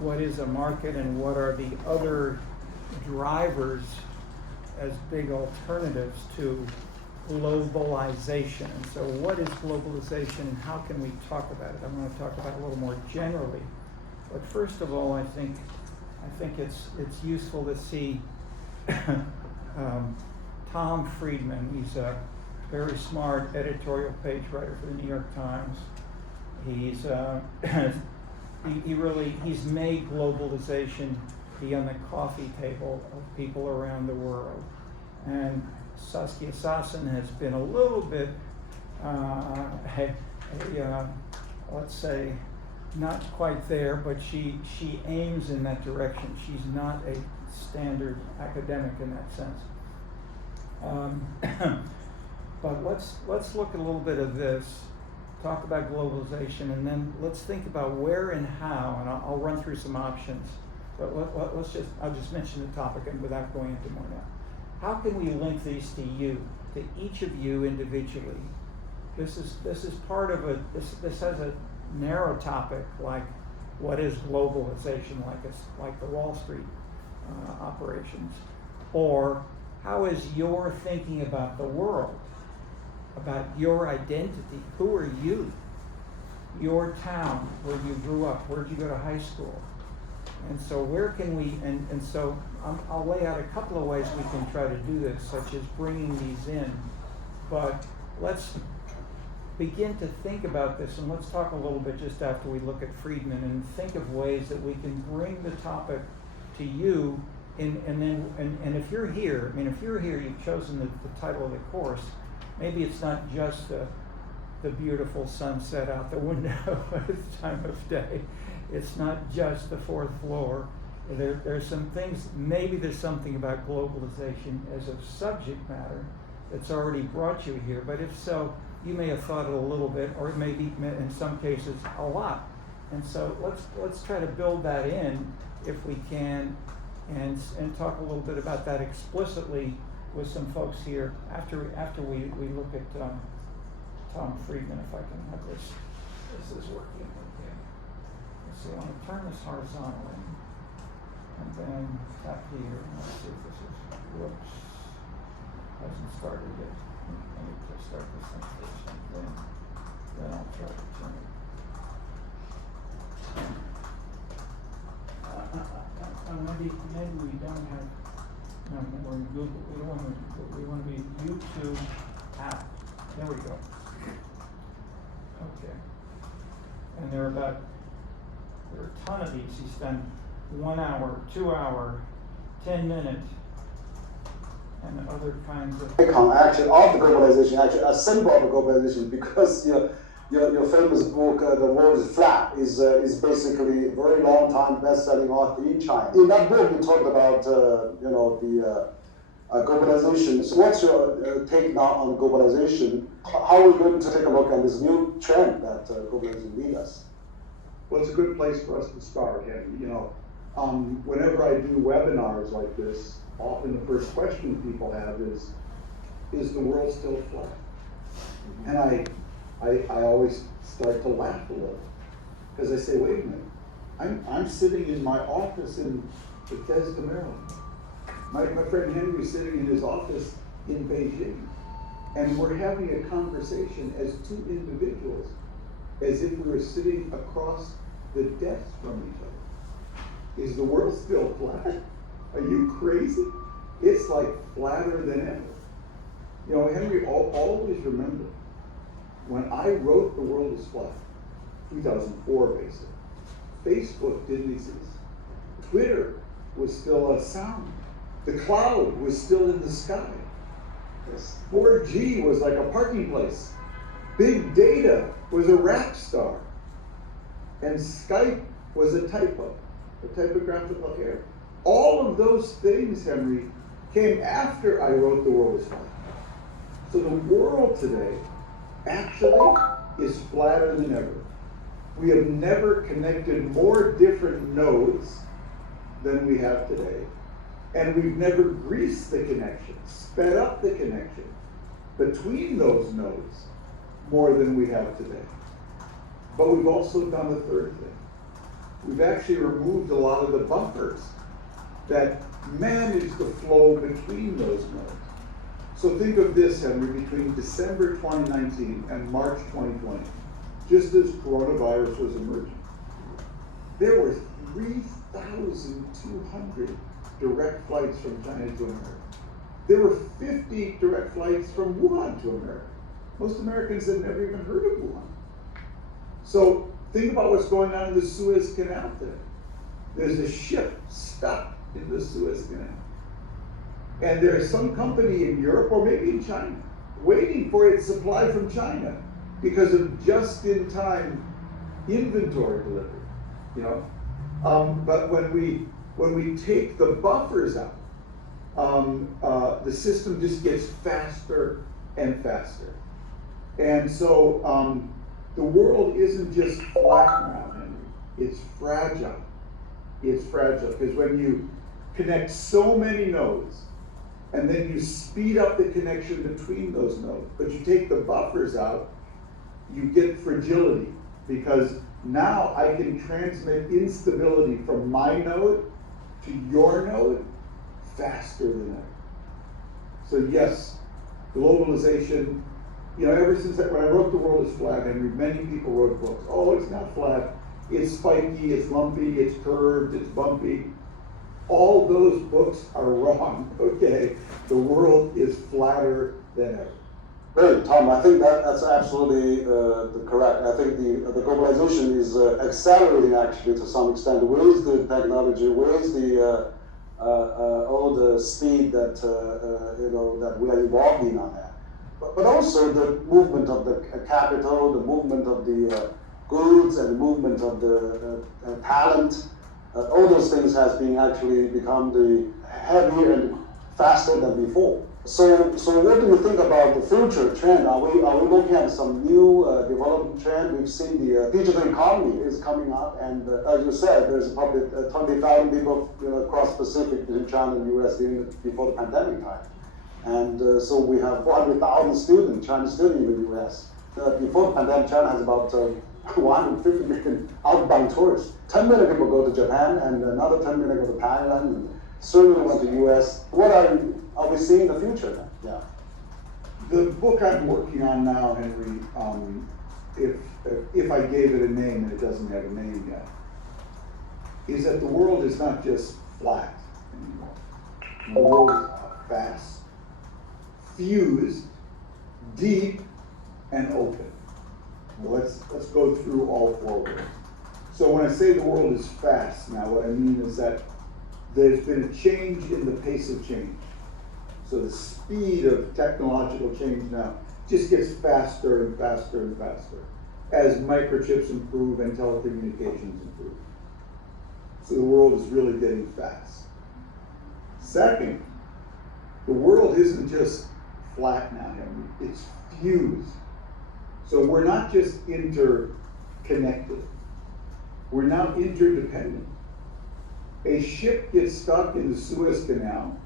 what is a market and what are the other drivers as big alternatives to globalization. And so what is globalization and how can we talk about it? I'm going to talk about it a little more generally. But first of all, I think it's useful to see Tom Friedman. He's a very smart editorial page writer for the New York Times. He's he's made globalization be on the coffee table of people around the world. And Saskia Sassen has been a little bit, let's say, not quite there, but she aims in that direction. She's not a standard academic in that sense. But let's look at a little bit of this, talk about globalization, and then let's think about where and how, and I'll run through some options. But I'll just mention the topic and without going into more now. How can we link these to you, to each of you individually? This is part of this has a narrow topic like what is globalization, like the Wall Street operations, or how is your thinking about the world, about your identity? Who are you? Your town, where you grew up, where did you go to high school? And so where can we, and so I'll lay out a couple of ways we can try to do this, such as bringing these in, but let's begin to think about this, and let's talk a little bit just after we look at Friedman and think of ways that we can bring the topic to you, and if you're here, you've chosen the title of the course, maybe it's not just the beautiful sunset out the window at this time of day. It's not just the fourth floor. There's some things, maybe there's something about globalization as a subject matter that's already brought you here, but if so, you may have thought it a little bit, or it may be, in some cases, a lot. And so let's try to build that in, if we can, and talk a little bit about that explicitly with some folks here after we look at Tom Friedman, if I can have this. This is working. Okay. So I'm going to turn this horizontally, and then tap here. Let's see if this is, whoops, hasn't started yet. I need to start this thing first, and then I'll try to turn it. Maybe we don't have, no, we're in Google. We want to be YouTube app. There we go. Okay. And there are a ton of these. You spend 1 hour, 2 hour, 10 minutes, and other kinds of. Actually, of the globalization, actually a symbol of the globalization, because your famous book, The World is Flat, is basically a very long time best-selling author in China. In that book, you talked about the globalization. So, what's your take now on globalization? How are we going to take a look at this new trend that globalization leads us? Well, it's a good place for us to start, Henry. Whenever I do webinars like this, often the first question people have is the world still flat? And I always start to laugh a little, because I say, wait a minute, I'm sitting in my office in Bethesda, Maryland. My friend Henry is sitting in his office in Beijing, and we're having a conversation as two individuals, as if we were sitting across the desk from each other. Is the world still flat? Are you crazy? It's like flatter than ever. Henry, always remember, when I wrote The World is Flat, 2004 basically, Facebook didn't exist. Twitter was still a sound. The cloud was still in the sky. 4G was like a parking place. Big data was a rap star. And Skype was a typo, a typographical error. All of those things, Henry, came after I wrote The World is Flat. So the world today actually is flatter than ever. We have never connected more different nodes than we have today. And we've never greased the connection, sped up the connection between those nodes more than we have today. But we've also done a third thing. we've actually removed a lot of the buffers that manage the flow between those nodes. So think of this, Henry, between December 2019 and March 2020, just as coronavirus was emerging, there were 3,200 direct flights from China to America. There were 50 direct flights from Wuhan to America. Most Americans have never even heard of Wuhan. So think about what's going on in the Suez Canal today. There's a ship stuck in the Suez Canal. And there's some company in Europe, or maybe in China, waiting for its supply from China because of just-in-time inventory delivery. You know, but when we take the buffers out, the system just gets faster and faster. And so the world isn't just flat now, Henry. It's fragile. It's fragile because when you connect so many nodes, and then you speed up the connection between those nodes, but you take the buffers out, you get fragility, because now I can transmit instability from my node to your node faster than ever. So yes, globalization, you know, ever since when I wrote The World is Flat, Henry, many people wrote books. Oh, it's not flat, it's spiky, it's lumpy, it's curved, it's bumpy. All those books are wrong, okay? The world is flatter than ever. Great, Tom. I think that's absolutely correct. I think the globalization is accelerating actually to some extent with the technology, with the all the speed that that we are involved in on that. But also the movement of the capital, the movement of the goods, and the movement of the talent. All those things has been actually become the heavier and faster than before. So what do you think about the future trend? Are we looking at some new development trend? We've seen the digital economy is coming up, and as you said, there's probably 20,000 people across Pacific between China and US before the pandemic time, and so we have 400,000 students, Chinese students in the US. Before the pandemic, China has about 150 million outbound tourists. 10 million people go to Japan, and another 10 million go to Thailand, and certainly went to US. What are we seeing in the future then? Yeah. The book I'm working on now, Henry, if I gave it a name, and it doesn't have a name yet, is that the world is not just flat anymore. The world is fast, fused, deep, and open. Well, let's go through all four words. So when I say the world is fast, now what I mean is that there's been a change in the pace of change. So the speed of technological change now just gets faster and faster and faster as microchips improve and telecommunications improve. So the world is really getting fast. Second, the world isn't just flat now, Henry, it's fused. So we're not just interconnected, we're now interdependent. A ship gets stuck in the Suez Canal,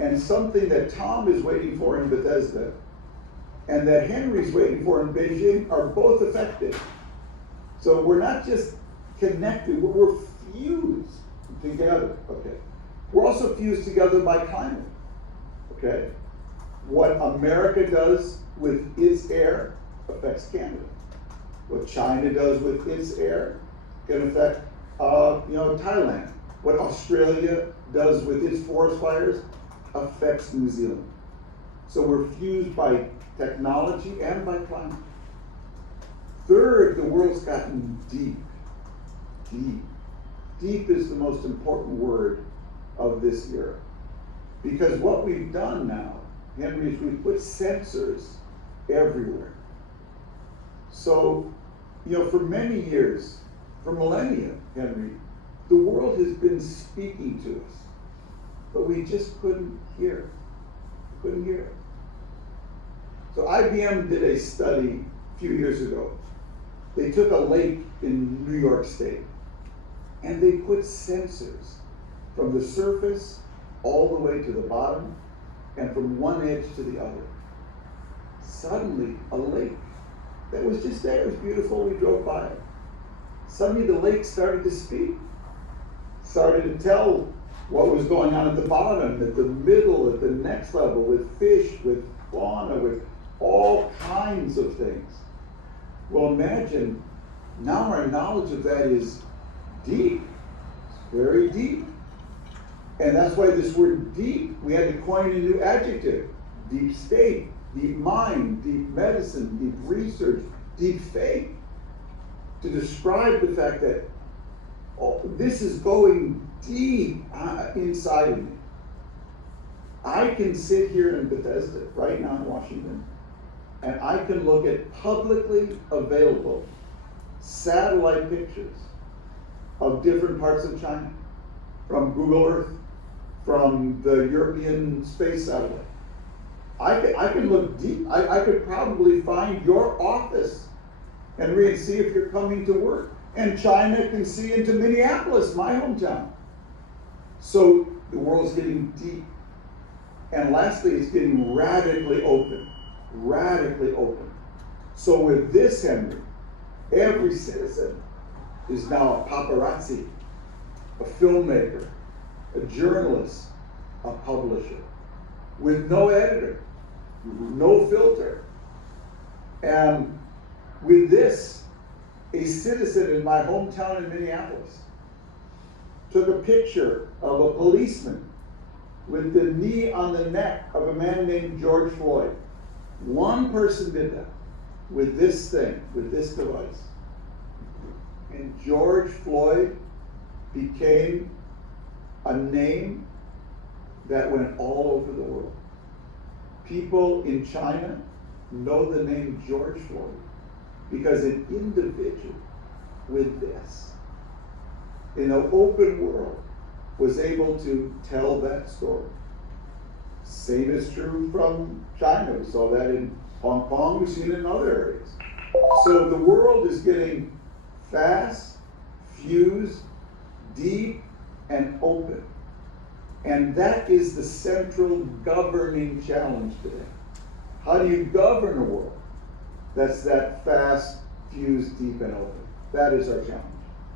and something that Tom is waiting for in Bethesda and that Henry's waiting for in Beijing are both affected. So we're not just connected, but we're fused together, okay? We're also fused together by climate, okay? What America does with its air affects Canada. What China does with its air can affect Thailand. What Australia does with its forest fires affects New Zealand. So we're fused by technology and by climate. Third, the world's gotten deep. Deep. Deep is the most important word of this era. Because what we've done now, Henry, is we've put sensors everywhere. So, for many years, for millennia, Henry, the world has been speaking to us, but we just couldn't hear it. Couldn't hear it. So IBM did a study a few years ago. They took a lake in New York State, and they put sensors from the surface all the way to the bottom, and from one edge to the other. Suddenly, a lake that was just there, it was beautiful, we drove by it. suddenly the lake started to speak, started to tell what was going on at the bottom, at the middle, at the next level, with fish, with fauna, with all kinds of things. Well, imagine now our knowledge of that is deep, it's very deep. And that's why this word deep, we had to coin a new adjective. Deep state, deep mind, deep medicine, deep research, deep faith. To describe the fact that this is going deep inside of me. I can sit here in Bethesda right now in Washington, and I can look at publicly available satellite pictures of different parts of China, from Google Earth, from the European space satellite. I can look deep. I could probably find your office and see if you're coming to work. And China can see into Minneapolis, my hometown. So the world's getting deep. And lastly, it's getting radically open. Radically open. So with this, Henry, every citizen is now a paparazzi, a filmmaker, a journalist, a publisher, with no editor, no filter. And with this, a citizen in my hometown in Minneapolis took a picture of a policeman with the knee on the neck of a man named George Floyd. One person did that with this thing, with this device. And George Floyd became a name that went all over the world. People in China know the name George Floyd because an individual with this, in an open world, was able to tell that story. Same is true from China. We saw that in Hong Kong, we've seen it in other areas. So the world is getting fast, fused, deep, and open. And that is the central governing challenge today. How do you govern a world that's that fast, fused, deep, and open? That is our challenge.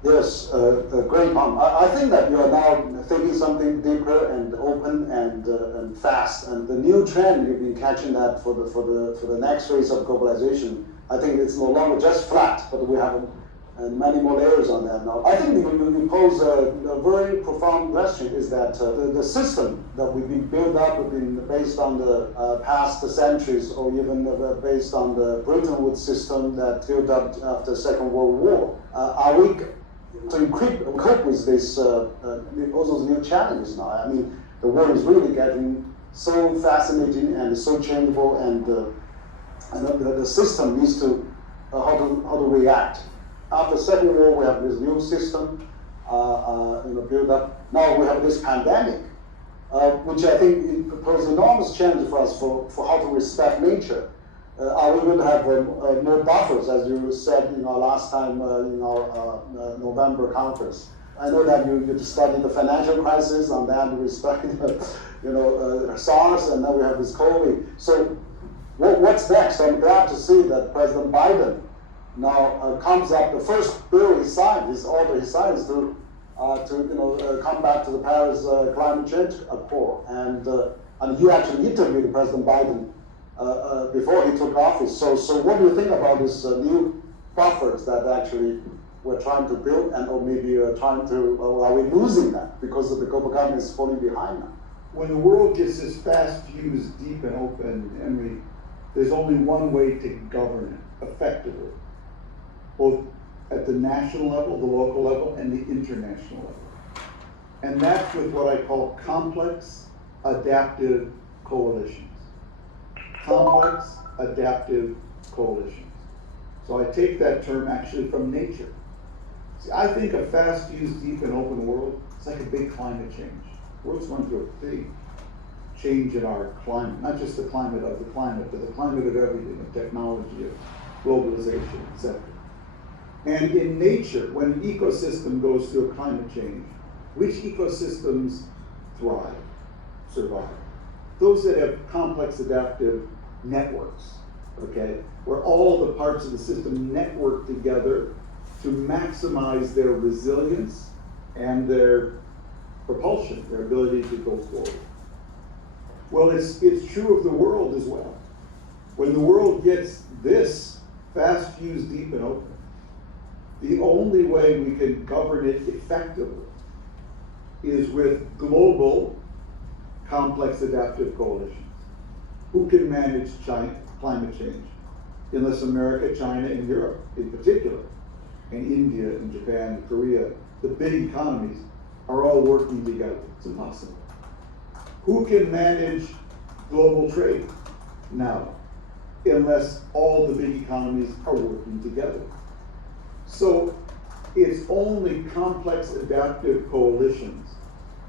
Yes, great, Tom. I think that you are now thinking something deeper and open and fast. And the new trend you've been catching that for the next phase of globalization. I think it's no longer just flat, but we have many more layers on that now. I think you pose a very profound question: is that the system that we've been built up, we've been based on the past centuries, or even based on the Bretton Woods system that built up after Second World War. Are we to cope with this, all those new challenges now? I mean, the world is really getting so fascinating and so changeable, and the system needs to how to react. After Second War, we have this new system built up. Now we have this pandemic, which I think it poses enormous challenge for us for how to respect nature. Are we going to have more buffers, as you said last time in our November conference? I know that you studied the financial crisis on that respect, SARS, and now we have this COVID. So what's next? I'm glad to see that President Biden now comes up. The first bill he signed, his order he signs to come back to the Paris Climate Change Accord, and he actually interviewed President Biden before he took office. So what do you think about this new buffers that actually we're trying to build, and or maybe are we losing that because the global government is falling behind now? When the world gets this fast, fused, deep, and open, Henry, there's only one way to govern it effectively, both at the national level, the local level, and the international level. And that's with what I call complex, adaptive coalitions. Complex, adaptive coalitions. So I take that term actually from nature. See, I think a fast, fused, deep, and open world is like a big climate change. The world's going through a big change in our climate, not just the climate of the climate, but the climate of everything, of technology, of globalization, etc. And in nature, when an ecosystem goes through a climate change, which ecosystems thrive, survive? Those that have complex adaptive networks, okay, where all the parts of the system network together to maximize their resilience and their propulsion, their ability to go forward. Well, it's true of the world as well. When the world gets this fast, fused, deep, and open, the only way we can govern it effectively is with global, complex adaptive coalitions. Who can manage climate change? Unless America, China, and Europe in particular, and India, and Japan, and Korea, the big economies, are all working together. It's impossible. Who can manage global trade now, unless all the big economies are working together? So it's only complex adaptive coalitions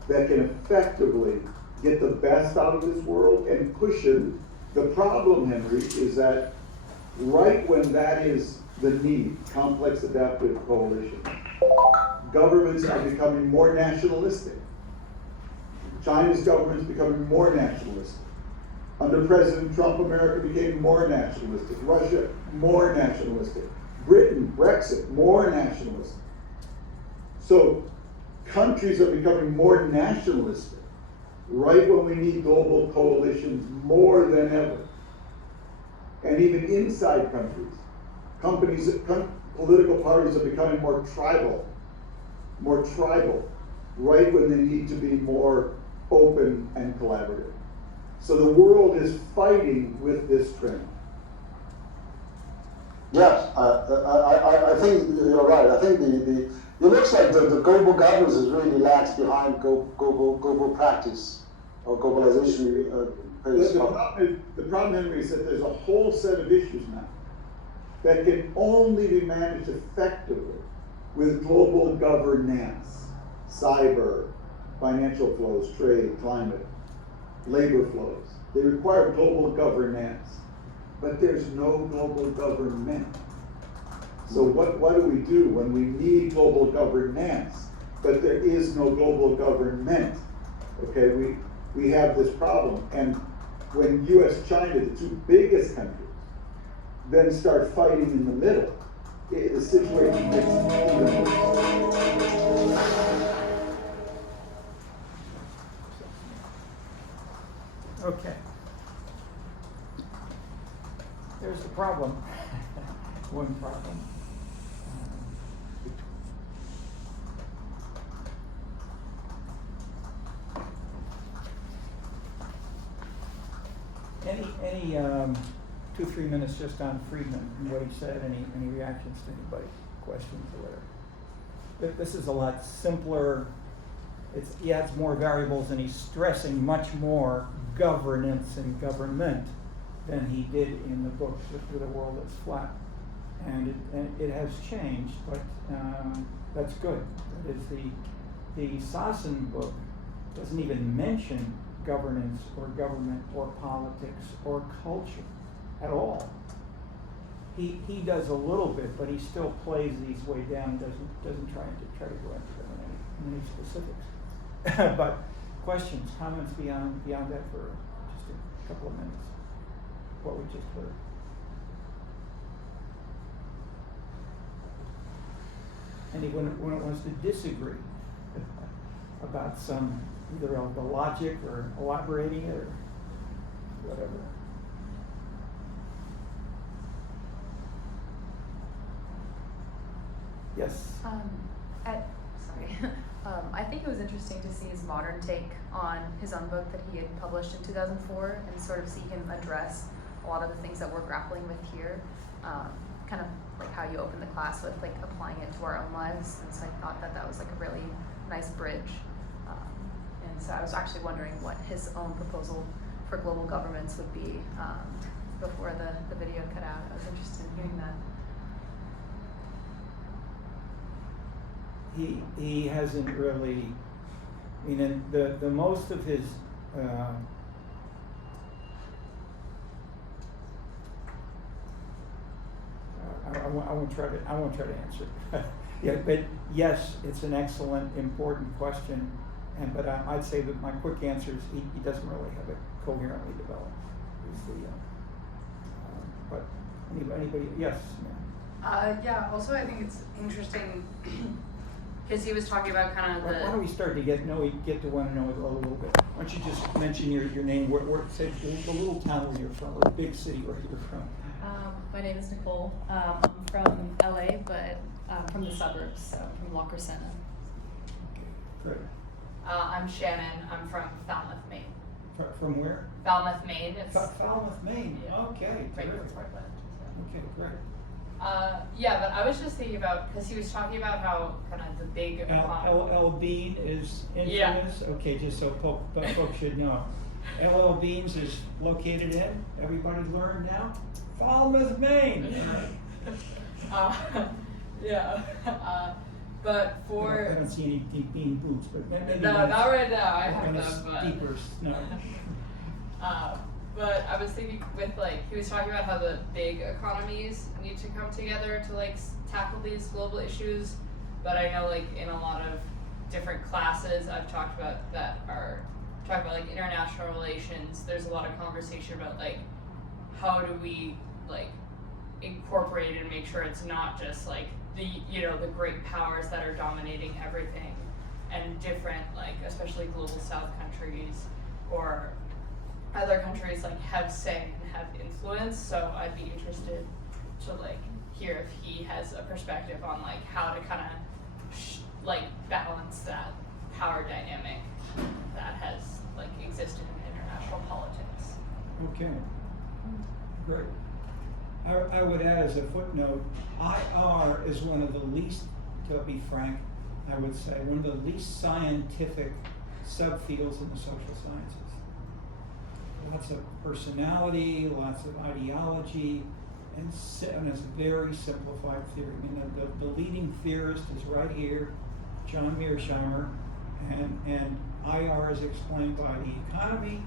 that can effectively get the best out of this world and cushion. The problem, Henry, is that right when that is the need, complex adaptive coalitions, governments are becoming more nationalistic. China's government is becoming more nationalistic. Under President Trump, America became more nationalistic. Russia, more nationalistic. Britain, Brexit, more nationalistic. So countries are becoming more nationalistic right when we need global coalitions more than ever. And even inside countries, political parties are becoming more tribal, right when they need to be more open and collaborative. So the world is fighting with this trend. Yes, I think you're right. I think it looks like the global governance is really lags behind global practice or globalization. The problem, Henry, is that there's a whole set of issues now that can only be managed effectively with global governance: cyber, financial flows, trade, climate, labor flows. They require global governance, but there's no global government. So what do we do when we need global governance, but there is no global government? Okay, we have this problem. And when US, China, the two biggest countries, then start fighting in the middle, the situation gets even worse. Okay. There's the problem. One problem. Any 2-3 minutes just on Friedman and what he said? Any reactions to anybody? Questions or whatever? This is a lot simpler. He adds more variables and he's stressing much more governance and government than he did in the book With a World That's Flat. And it has changed, but that's good. That is the Sasson book doesn't even mention governance or government or politics or culture at all. He does a little bit, but he still plays these way down. Doesn't try to go into them in any specifics. But questions, comments beyond that for just a couple of minutes. What we just heard. Anyone wants to disagree about some either of the logic or elaborating it or whatever. Yes. I think it was interesting to see his modern take on his own book that he had published in 2004 and sort of see him address a lot of the things that we're grappling with here. Kind of like how you opened the class with like applying it to our own lives. And so I thought that was like a really nice bridge. And so I was actually wondering what his own proposal for global governments would be before the video cut out. I was interested in hearing that. He hasn't really, I mean, the most of his I won't try to answer. Yeah, but yes, it's an excellent, important question, but I'd say that my quick answer is he doesn't really have it coherently developed. Is the but anybody? Yes, ma'am. Yeah, also I think it's interesting because he was talking about kind of Why don't we start to get to want to know it a little bit? Why don't you just mention your name, say the little town where you're from, or the big city where you're from. My name is Nicole. I'm from LA, but from the suburbs, from La Crescenta. Okay, great. I'm Shannon. I'm from Falmouth, Maine. From where? Falmouth, Maine. It's Falmouth, Maine. Yeah. Okay, right terrific. north Portland. Okay, great. Yeah, but I was just thinking about, because he was talking about how kind of the big LL Bean is infamous. Yeah. Okay, just so folks should know. LL Beans is located in, everybody learned now? Falmouth, Maine. Yeah. But for I don't see any deep bean boots, but maybe. no, not right now. I have on a them, but steeper snow. But I was thinking with he was talking about how the big economies need to come together to tackle these global issues. But I know in a lot of different classes I've talked about that are talking about international relations. There's a lot of conversation about how do we incorporate and make sure it's not just the great powers that are dominating everything, and different especially global South countries or other countries have say and have influence. So I'd be interested to hear if he has a perspective on how to kind of balance that power dynamic that has existed in international politics. Okay, great. I would add as a footnote, IR is one of the least, to be frank, I would say, one of the least scientific subfields in the social sciences. Lots of personality, lots of ideology, and it's a very simplified theory. I mean, the leading theorist is right here, John Mearsheimer, and IR is explained by the economy,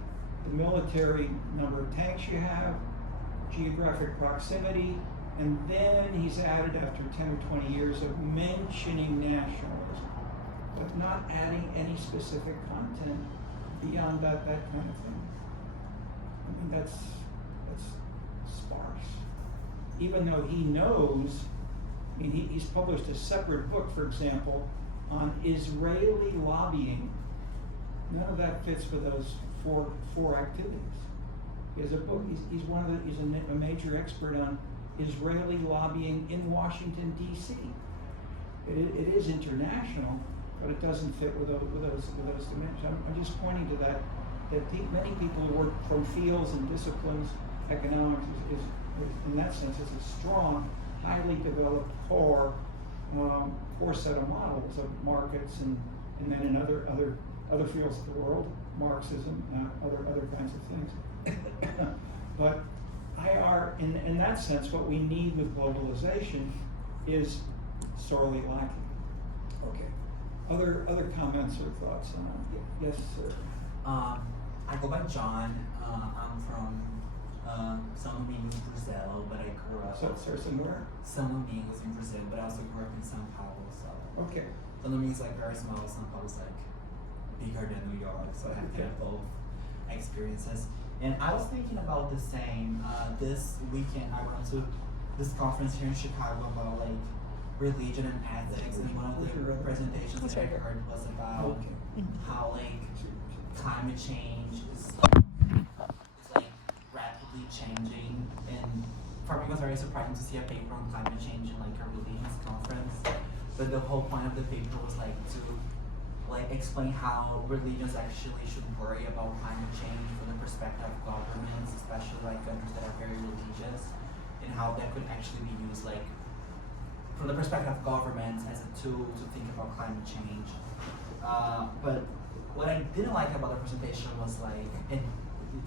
the military number of tanks you have, geographic proximity, and then he's added after 10 or 20 years of mentioning nationalism, but not adding any specific content beyond that kind of thing. I mean, that's sparse. Even though he knows, I mean, he's published a separate book, for example, on Israeli lobbying. None of that fits for those four activities. He has a book. He's a major expert on Israeli lobbying in Washington D.C. It is international, but it doesn't fit with those dimensions. I'm just pointing to that many people who work from fields and disciplines, economics is in that sense is a strong, highly developed core set of models of markets and then in other fields of the world, Marxism, other kinds of things. But IR, in that sense, what we need with globalization is sorely lacking. Okay. Other comments or thoughts on that? Yes, sir. I go by John. I'm from São Domingos, Brazil, but I grew up. So somewhere? São Domingos in Brazil, but I also grew up in São Paulo. So Okay. São Domingos is very small. São Paulo is bigger than New York, so I have kind of both experiences. And I was thinking about the same. This weekend I went to this conference here in Chicago about religion and ethics, and one of the presentations that I heard was about how climate change is rapidly changing, and for me it was very surprising to see a paper on climate change in a religious conference. But the whole point of the paper was to explain how religions actually should worry about climate change from the perspective of governments, especially countries that are very religious, and how that could actually be used from the perspective of governments as a tool to think about climate change. But what I didn't like about the presentation was and it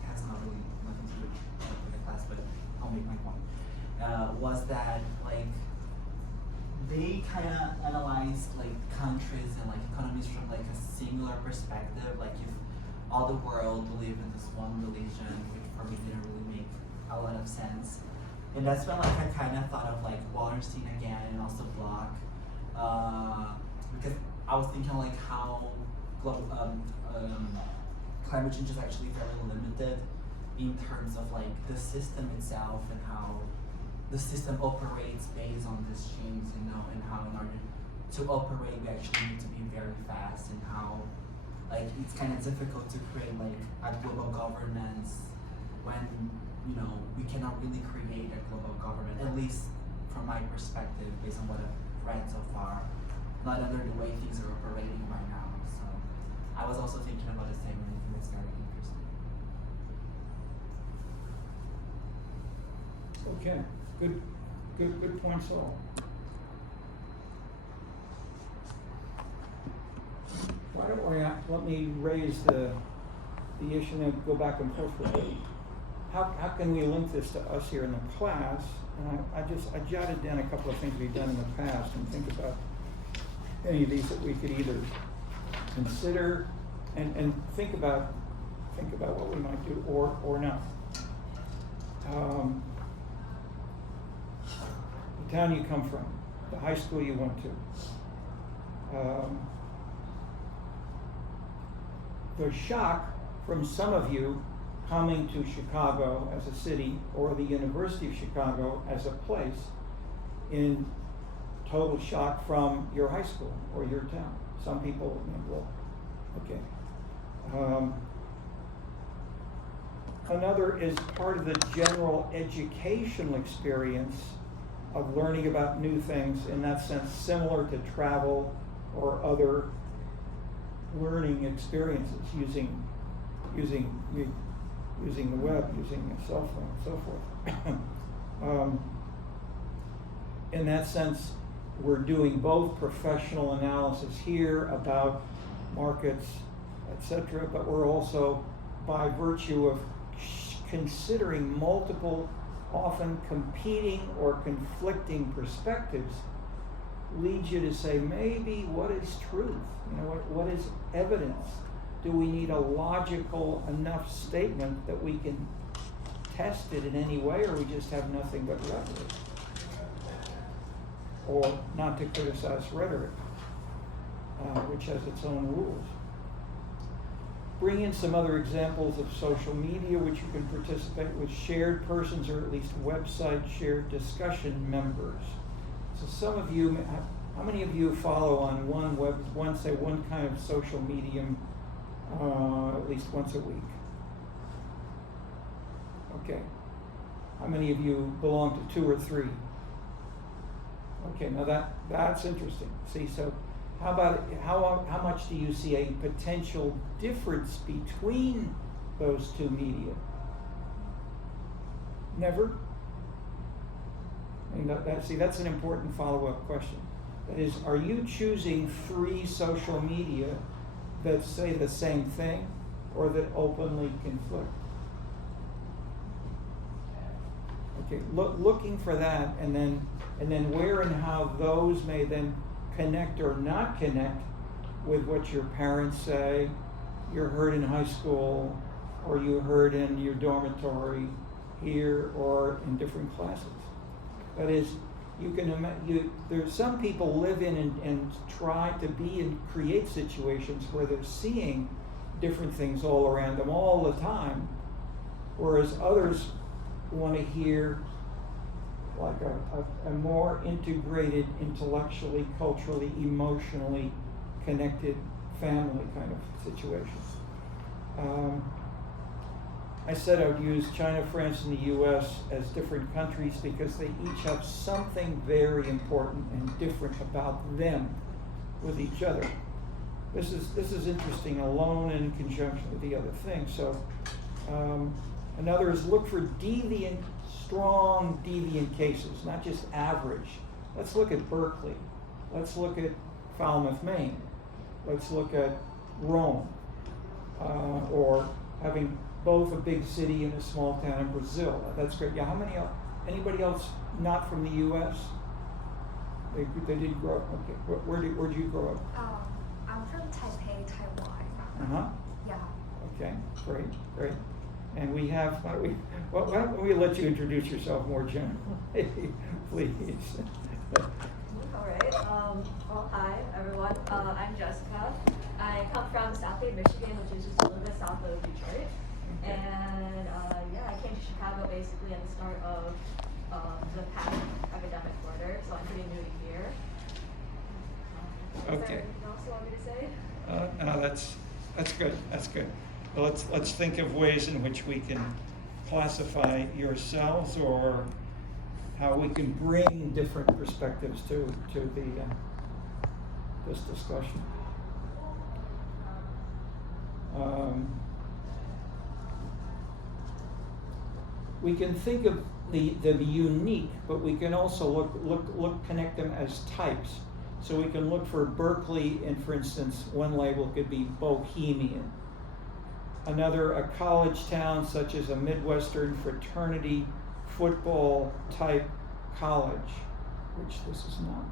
has not really nothing to do with the class, but I'll make my point, was that they kind of analyzed countries and economies from a singular perspective. If all the world believed in this one religion, which for me didn't really make a lot of sense. And that's when I kind of thought of Wallerstein again, and also Bloch, because I was thinking how climate change is actually very limited in terms of the system itself and how the system operates based on these chains, you know, and how in order to operate we actually need to be very fast, and how like it's kind of difficult to create like a global governance when, you know, we cannot really create a global government, at least from my perspective, based on what I've read so far, not under the way things are operating right now. So I was also thinking about the same, and I think that's very interesting. Okay, good points all. Why don't we, let me raise the issue and go back and forth with it. How can we link this to us here in the class? And I jotted down a couple of things we've done in the past, and think about any of these that we could either consider and think about what we might do or not. The town you come from, the high school you went to, the shock from some of you coming to Chicago as a city, or the University of Chicago as a place, in total shock from your high school or your town. Some people, well, okay. Another is part of the general educational experience of learning about new things, in that sense similar to travel or other learning experiences, using the web, using a cell phone, and so forth. In that sense, we're doing both professional analysis here about markets, etc., but we're also, by virtue of considering multiple, often competing or conflicting perspectives, leads you to say, maybe what is truth? You know, what is evidence? Do we need a logical enough statement that we can test it in any way, or we just have nothing but rhetoric? Or, not to criticize rhetoric, which has its own rules. Bring in some other examples of social media which you can participate with, shared persons, or at least website shared discussion members. So some of you, how many of you follow on one kind of social medium at least once a week? Okay. How many of you belong to 2 or 3? Okay, now that's interesting. See, so how about how much do you see a potential difference between those two media? Never? I mean, that's an important follow-up question. That is, are you choosing 3 social media that say the same thing, or that openly conflict? Okay, looking for that, and then where and how those may then connect or not connect with what your parents say, you heard in high school, or you heard in your dormitory here, or in different classes. That is, you can there's some people live in and try to be and create situations where they're seeing different things all around them all the time, whereas others want to hear like a more integrated, intellectually, culturally, emotionally connected family kind of situation. I said I would use China, France, and the U.S. as different countries because they each have something very important and different about them with each other. This is interesting alone and in conjunction with the other thing. So another is look for strong deviant cases, not just average. Let's look at Berkeley. Let's look at Falmouth, Maine. Let's look at Rome, or having both a big city and a small town in Brazil. That's great. Yeah, anybody else not from the U.S.? They did grow up. Okay, where did you grow up? I'm from Taipei, Taiwan. Uh-huh. Yeah. Okay, great. And we have, why don't we let you introduce yourself more generally, please. All right. Well, hi, everyone. I'm Jessica. I come from South Bay, Michigan, which is just a little bit south of Detroit. Okay. And I came to Chicago basically at the start of the past academic quarter, so I'm pretty new here. Is there Okay. anything else you want me to say? No, that's good. That's good. Well, let's think of ways in which we can classify yourselves, or how we can bring different perspectives to the this discussion. We can think of the unique, but we can also connect them as types. So we can look for Berkeley, and for instance, one label could be bohemian. Another, a college town such as a Midwestern fraternity football type college, which this is not.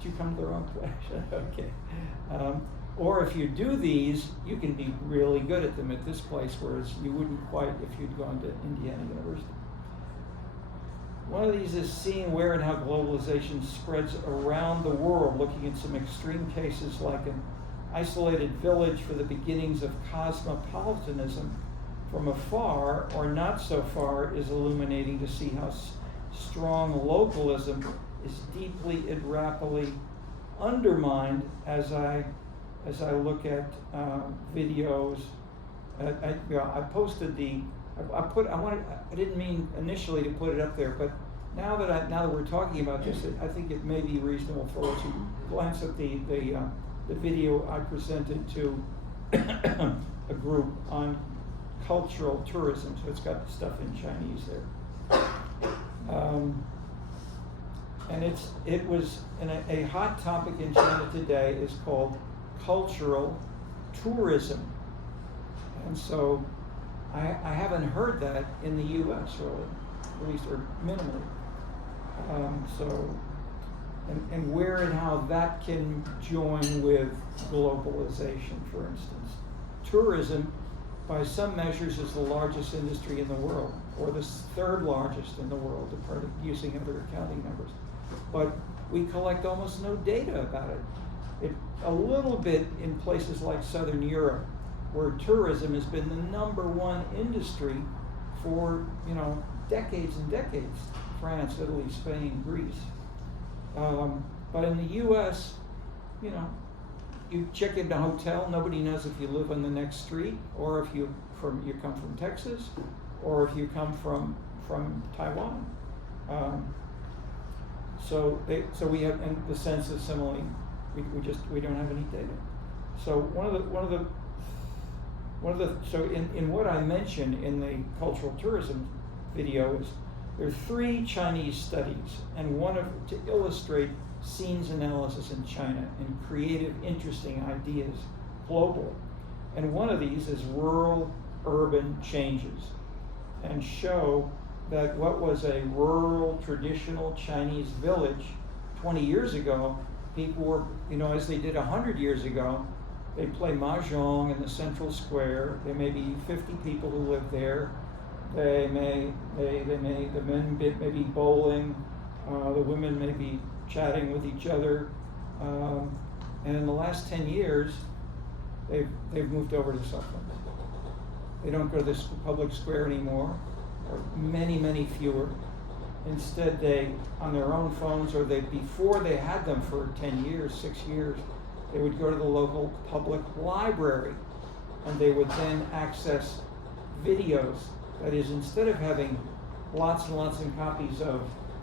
Did you come to the wrong place? Okay. Or if you do these, you can be really good at them at this place, whereas you wouldn't quite if you'd gone to Indiana University. One of these is seeing where and how globalization spreads around the world, looking at some extreme cases like an isolated village for the beginnings of cosmopolitanism from afar, or not so far, is illuminating to see how strong localism is deeply and rapidly undermined as I look at videos. I posted I didn't mean initially to put it up there, but now that we're talking about this, I think it may be reasonable for us to glance at the video I presented to a group on cultural tourism. So it's got stuff in Chinese there. And it was a hot topic in China today is called cultural tourism. And so I haven't heard that in the U.S. really, at least, or minimally. And where and how that can join with globalization, for instance. Tourism, by some measures, is the largest industry in the world, or the third largest in the world, using other accounting numbers. But we collect almost no data about it. A little bit in places like Southern Europe, where tourism has been the #1 industry for decades and decades. France, Italy, Spain, Greece. But in the U.S., you check into a hotel, nobody knows if you live on the next street, or if you come from Texas, or if you come from Taiwan. So we have, and the census similarly, we don't have any data. So in what I mentioned in the cultural tourism video is there are 3 Chinese studies, and to illustrate scenes analysis in China and creative, interesting ideas, global. And one of these is rural-urban changes, and show that what was a rural, traditional Chinese village 20 years ago, people were, as they did 100 years ago, they play mahjong in the central square. There may be 50 people who live there. The men may be bowling. The women may be chatting with each other. And in the last 10 years, they've moved over to Suffolk. They don't go to this public square anymore, or many fewer. Instead, they, on their own phones, or before they had them for 10 years, 6 years, they would go to the local public library, and they would then access videos. That is, instead of having lots and lots of copies of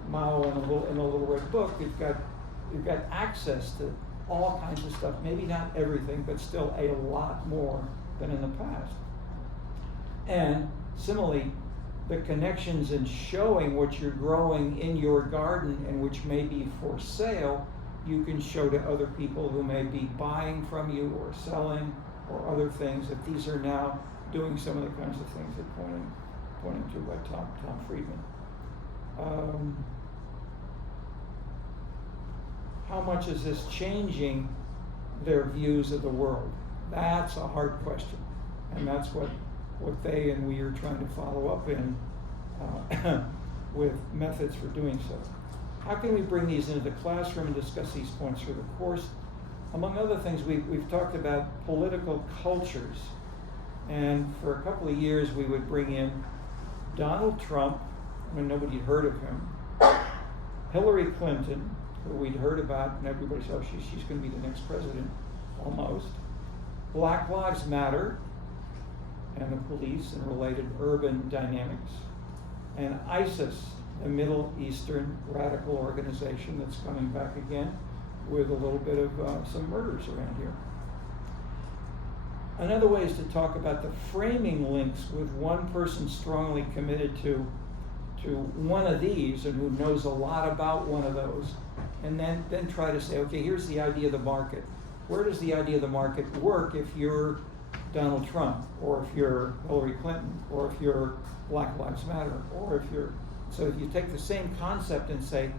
Mao in a little red book, you've got access to all kinds of stuff. Maybe not everything, but still a lot more than in the past. And similarly, the connections in showing what you're growing in your garden and which may be for sale, you can show to other people who may be buying from you or selling or other things, that these are now doing some of the kinds of things that pointing to by Tom Friedman. How much is this changing their views of the world? That's a hard question, and that's what they and we are trying to follow up in with methods for doing so. How can we bring these into the classroom and discuss these points through the course? Among other things, we've talked about political cultures, and for a couple of years we would bring in Donald Trump when nobody had heard of him. Hillary Clinton, who we'd heard about, and everybody said, oh, she's going to be the next president, almost. Black Lives Matter, and the police and related urban dynamics. And ISIS, a Middle Eastern radical organization that's coming back again with a little bit of some murders around here. Another way is to talk about the framing links with one person strongly committed to one of these and who knows a lot about one of those, and then try to say, okay, here's the idea of the market. Where does the idea of the market work if you're Donald Trump, or if you're Hillary Clinton, or if you're Black Lives Matter, or if you're... So if you take the same concept and say,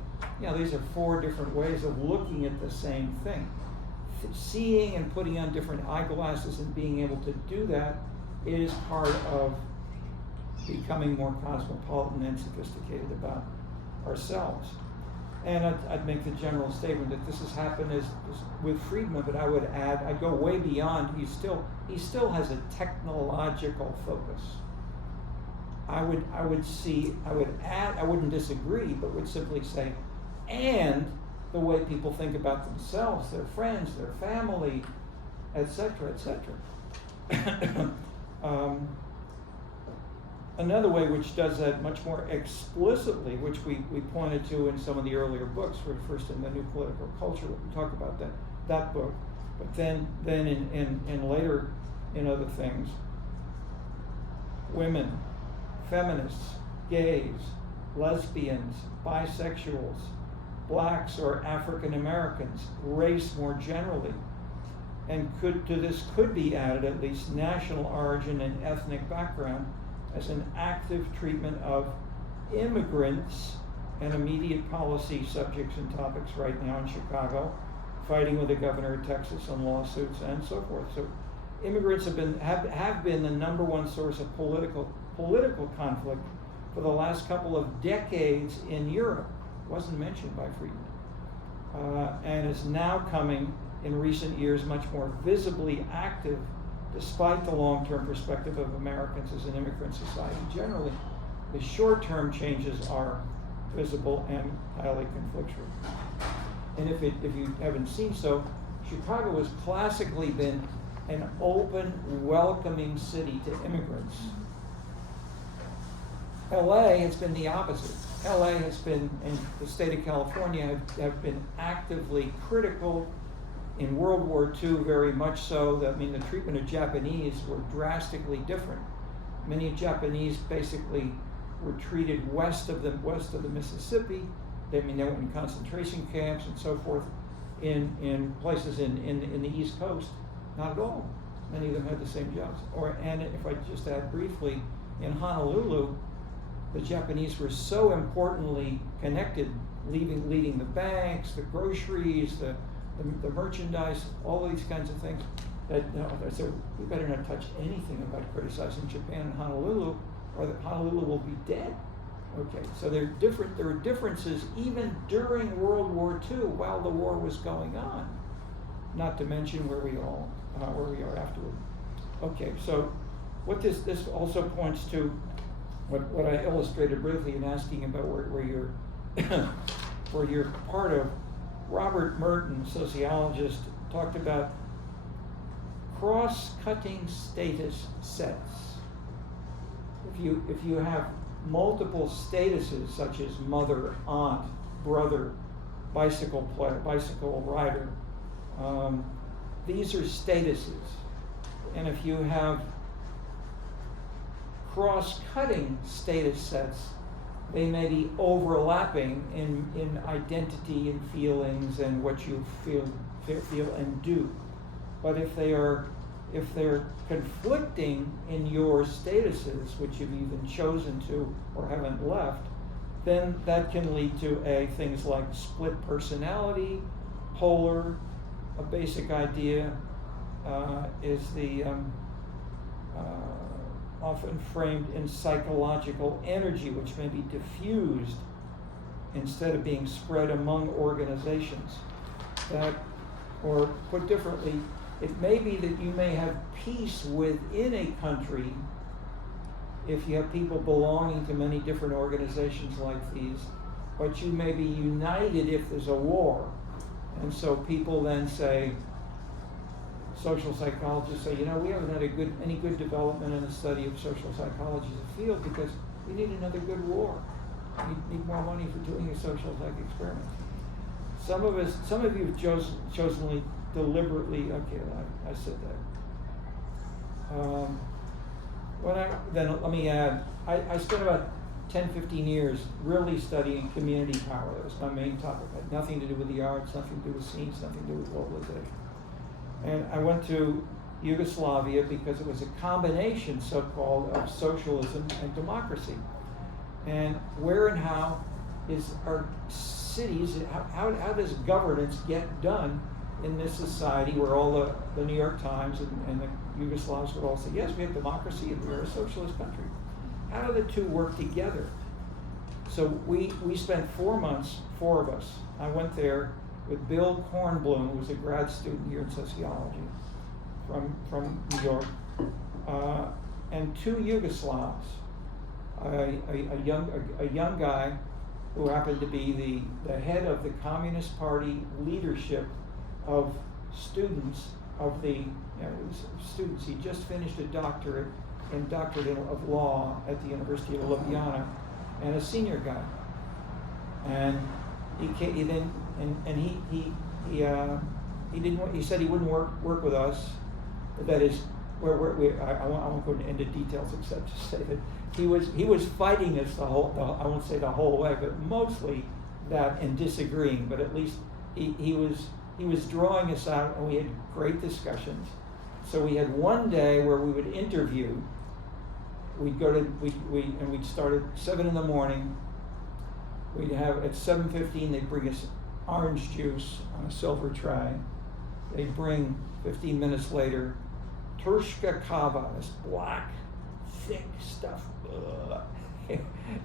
these are 4 different ways of looking at the same thing. Seeing and putting on different eyeglasses and being able to do that is part of becoming more cosmopolitan and sophisticated about ourselves. And I'd make the general statement that this has happened as with Friedman, but I would add, I'd go way beyond. He still has a technological focus. I would add, I wouldn't disagree, but would simply say, and the way people think about themselves, their friends, their family, etc., etc. Another way which does that much more explicitly, which we pointed to in some of the earlier books, first in the New Political Culture, we talk about that book, but then in later in other things, women, feminists, gays, lesbians, bisexuals, blacks or African Americans, race more generally, and could be added at least national origin and ethnic background as an active treatment of immigrants and immediate policy subjects and topics right now in Chicago, fighting with the governor of Texas on lawsuits and so forth. So immigrants have been the number one source of political conflict for the last couple of decades in Europe. Wasn't mentioned by Friedman, and is now coming in recent years much more visibly active, despite the long-term perspective of Americans as an immigrant society generally. The short-term changes are visible and highly conflictual. And if you haven't seen so, Chicago has classically been an open, welcoming city to immigrants. LA has been the opposite. LA has been, and the state of California have been actively critical. In World War II, very much so. The treatment of Japanese were drastically different. Many Japanese basically were treated west of the Mississippi. They went in concentration camps and so forth. In places in the East Coast, not at all. Many of them had the same jobs. And if I just add briefly, in Honolulu, the Japanese were so importantly connected, leading the banks, the groceries, the merchandise, all of these kinds of things, that I said, we better not touch anything about criticizing Japan and Honolulu, or that Honolulu will be dead. Okay, so there are differences even during World War II while the war was going on, not to mention where we are afterward. Okay, so what this also points to, what I illustrated briefly in asking about where you're where you're part of. Robert Merton, sociologist, talked about cross-cutting status sets. If you have multiple statuses such as mother, aunt, brother, bicycle rider, these are statuses. And if you have cross-cutting status sets, they may be overlapping in identity and feelings and what you feel and do. But if they're conflicting in your statuses, which you've even chosen to or haven't left, then that can lead to things like split personality, polar. A basic idea is the often framed in psychological energy, which may be diffused instead of being spread among organizations. Or put differently, it may be that you may have peace within a country if you have people belonging to many different organizations like these, but you may be united if there's a war. And so people then say, social psychologists say, you know, we haven't had any good development in the study of social psychology as a field because we need another good war. We need more money for doing a social psych experiment. Some of you have chosen deliberately, okay, I said that. Then let me add, I spent about 10, 15 years really studying community power. That was my main topic. It had nothing to do with the arts, nothing to do with scenes, nothing to do with globalization. And I went to Yugoslavia because it was a combination, so-called, of socialism and democracy. And where and how is our cities, how does governance get done in this society where all the New York Times and the Yugoslavs would all say, yes, we have democracy and we're a socialist country. How do the two work together? So we spent 4 months, 4 of us. I went there with Bill Kornblum, who was a grad student here in sociology from New York, and 2 Yugoslavs, a young guy who happened to be the head of the Communist Party leadership of students of the, students. He just finished a doctorate of law at the University of Ljubljana, and a senior guy. And he said he wouldn't work with us. That is, I won't go into details except to say that he was fighting us I won't say the whole way, but mostly that and disagreeing. But at least he was drawing us out, and we had great discussions. So we had one day where we would interview. We'd start at 7 in the morning. We'd have at 7:15 they'd bring us orange juice on a silver tray. They'd bring 15 minutes later Turska kava, this black, thick stuff,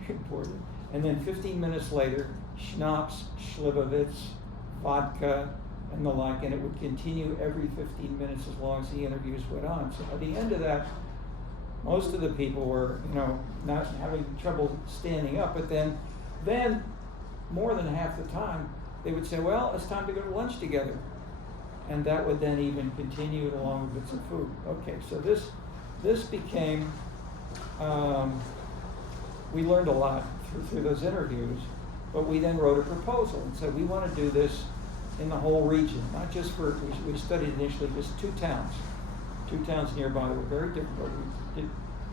important. And then 15 minutes later, schnapps, Slivovitz, vodka, and the like, and it would continue every 15 minutes as long as the interviews went on. So at the end of that, most of the people were, not having trouble standing up, but then more than half the time, they would say, well, it's time to go to lunch together. And that would then even continue along with bits of food. Okay, so this became, we learned a lot through those interviews, but we then wrote a proposal and said, we want to do this in the whole region, not just we studied initially just 2 towns nearby that were very different, but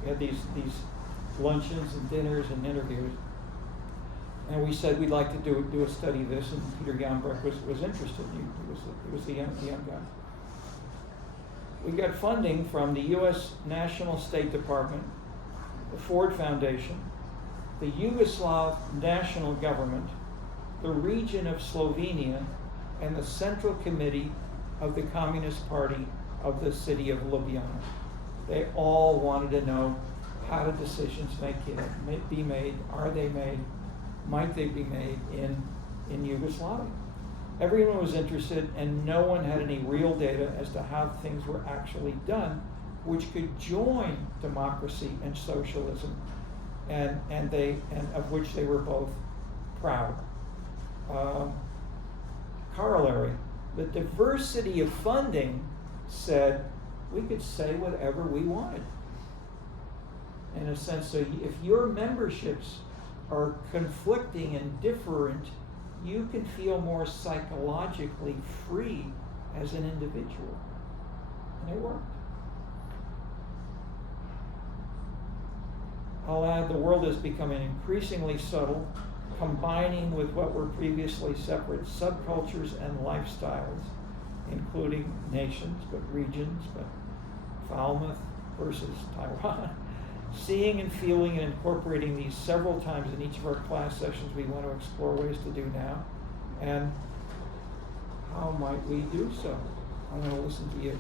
we had these luncheons and dinners and interviews. And we said we'd like to do a study of this, and Peter Gambrecht was interested. He was the young guy. We got funding from the U.S. National State Department, the Ford Foundation, the Yugoslav National Government, the region of Slovenia, and the Central Committee of the Communist Party of the city of Ljubljana. They all wanted to know, how do decisions be made? Are they made? Might they be made in Yugoslavia? Everyone was interested, and no one had any real data as to how things were actually done, which could join democracy and socialism, and of which they were both proud. Corollary: the diversity of funding said we could say whatever we wanted. In a sense, so if your memberships are conflicting and different, you can feel more psychologically free as an individual. And it worked. I'll add, the world is becoming increasingly subtle, combining with what were previously separate subcultures and lifestyles, including nations, but regions, but Falmouth versus Taiwan. Seeing and feeling and incorporating these several times in each of our class sessions, we want to explore ways to do now. And how might we do so? I'm going to listen to you.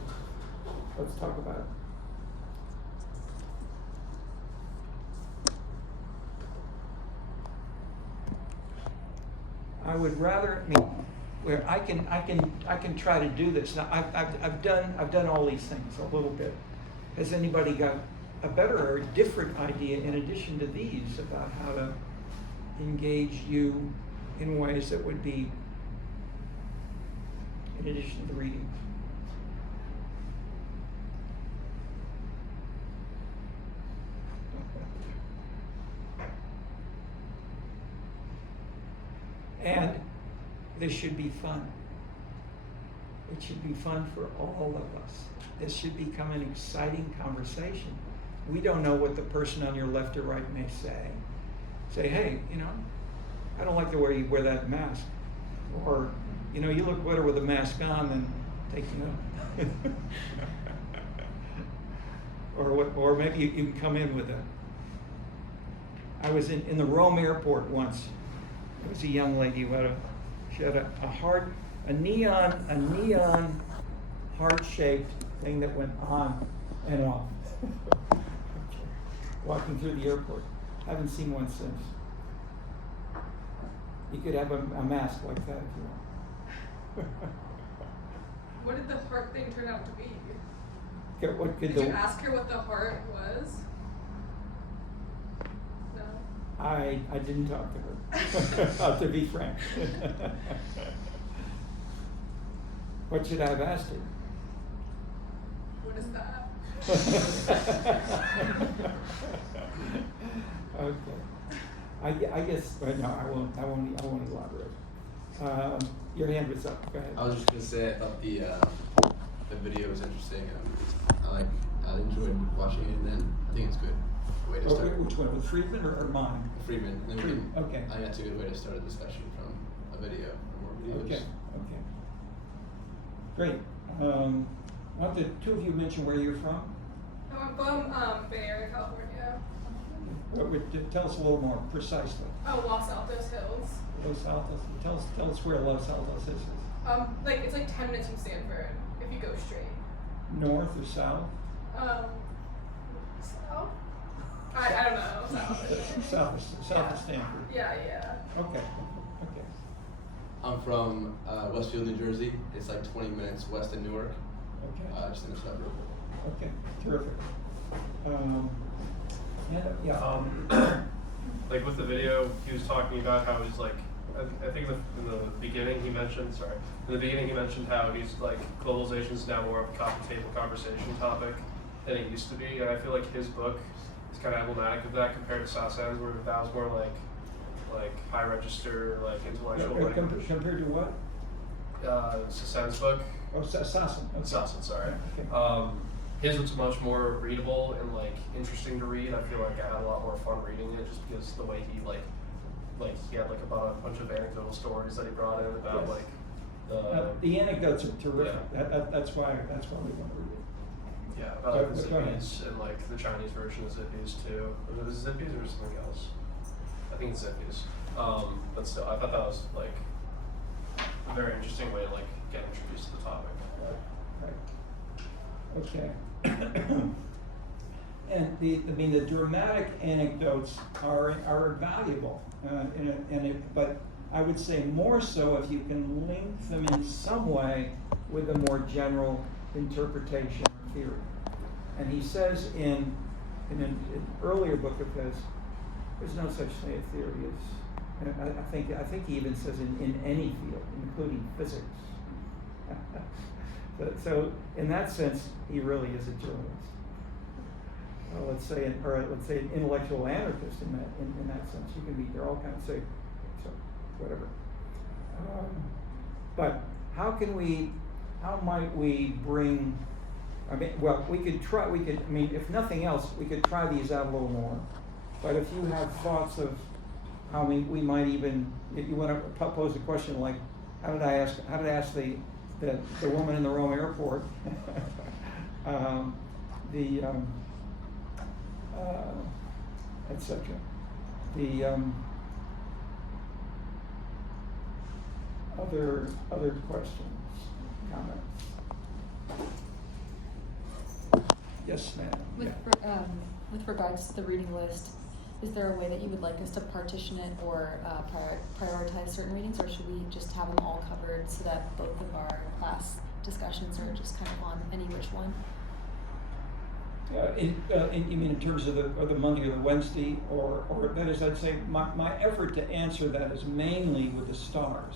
Let's talk about it. I would rather, where I can try to do this. Now I've done all these things a little bit. Has anybody got a better or a different idea in addition to these about how to engage you in ways that would be in addition to the readings. And this should be fun. It should be fun for all of us. This should become an exciting conversation. We don't know what the person on your left or right may say. Say, hey, you know, I don't like the way you wear that mask. Or, you know, you look better with a mask on than taking it off. Or maybe you can come in with a. I was in the Rome airport once. There was a young lady who had a neon heart-shaped thing that went on and off. Walking through the airport. Haven't seen one since. You could have a mask like that if you want. What did the heart thing turn out to be? Did you ask her what the heart was? No. I didn't talk to her, to be frank. What should I have asked her? What is that? Okay. I guess no, I won't elaborate. Your hand was up. Go ahead. I was just gonna say I thought the video was interesting. I enjoyed watching it, and then I think it's a good way to start. Which one, with Friedman or mine? Friedman. And then we can, okay. I think that's a good way to start a discussion from a video or more videos. Okay. Great. Why don't the two of you mention where you're from? I'm from Bay Area, California. Tell us a little more precisely. Oh, Los Altos Hills. Los Altos. Tell us where Los Altos is. It's like 10 minutes from Stanford if you go straight. North or south? South? I don't know. South of Stanford. Yeah. Okay. I'm from Westfield, New Jersey. It's like 20 minutes west of Newark. Okay. Just in the suburb. Okay. Terrific. Like with the video, he was talking about how he's like, I think in the beginning he mentioned how he's like, globalization is now more of a coffee table conversation topic than it used to be, and I feel like his book is kind of emblematic of that compared to Sassan's, where that was more like high register, like intellectual. Compared to what? Sassan's book. Oh, Sassan. Okay. Sassan, sorry. Okay. His was much more readable and like interesting to read. I feel like I had a lot more fun reading it just because the way he he had like about a bunch of anecdotal stories that he brought in about the anecdotes are terrific. Yeah. That's why we want to read it. Yeah, about like the Zippies and like the Chinese version of Zippies too. Was it Zippies or something else? I think it's Zippies. But still, I thought that was like a very interesting way to like get introduced to the topic. Right. Okay. And the dramatic anecdotes are valuable, but I would say more so if you can link them in some way with a more general interpretation or theory. And he says in an earlier book of his, there's no such thing as theory as, I think he even says in any field, including physics. So in that sense, he really is a journalist. Let's say an intellectual anarchist in that sense. You can be there all kinds of say, so whatever. But how might we bring? If nothing else, we could try these out a little more. But if you have thoughts of how we might even, if you want to pose a question like, how did I ask the woman in the Rome airport, etc. Other questions, comments? Yes, ma'am. With regards to the reading list, is there a way that you would like us to partition it or prioritize certain readings, or should we just have them all covered so that both of our class discussions are just kind of on any which one? You mean in terms of the Monday or the Wednesday, or that is, I'd say my effort to answer that is mainly with the stars.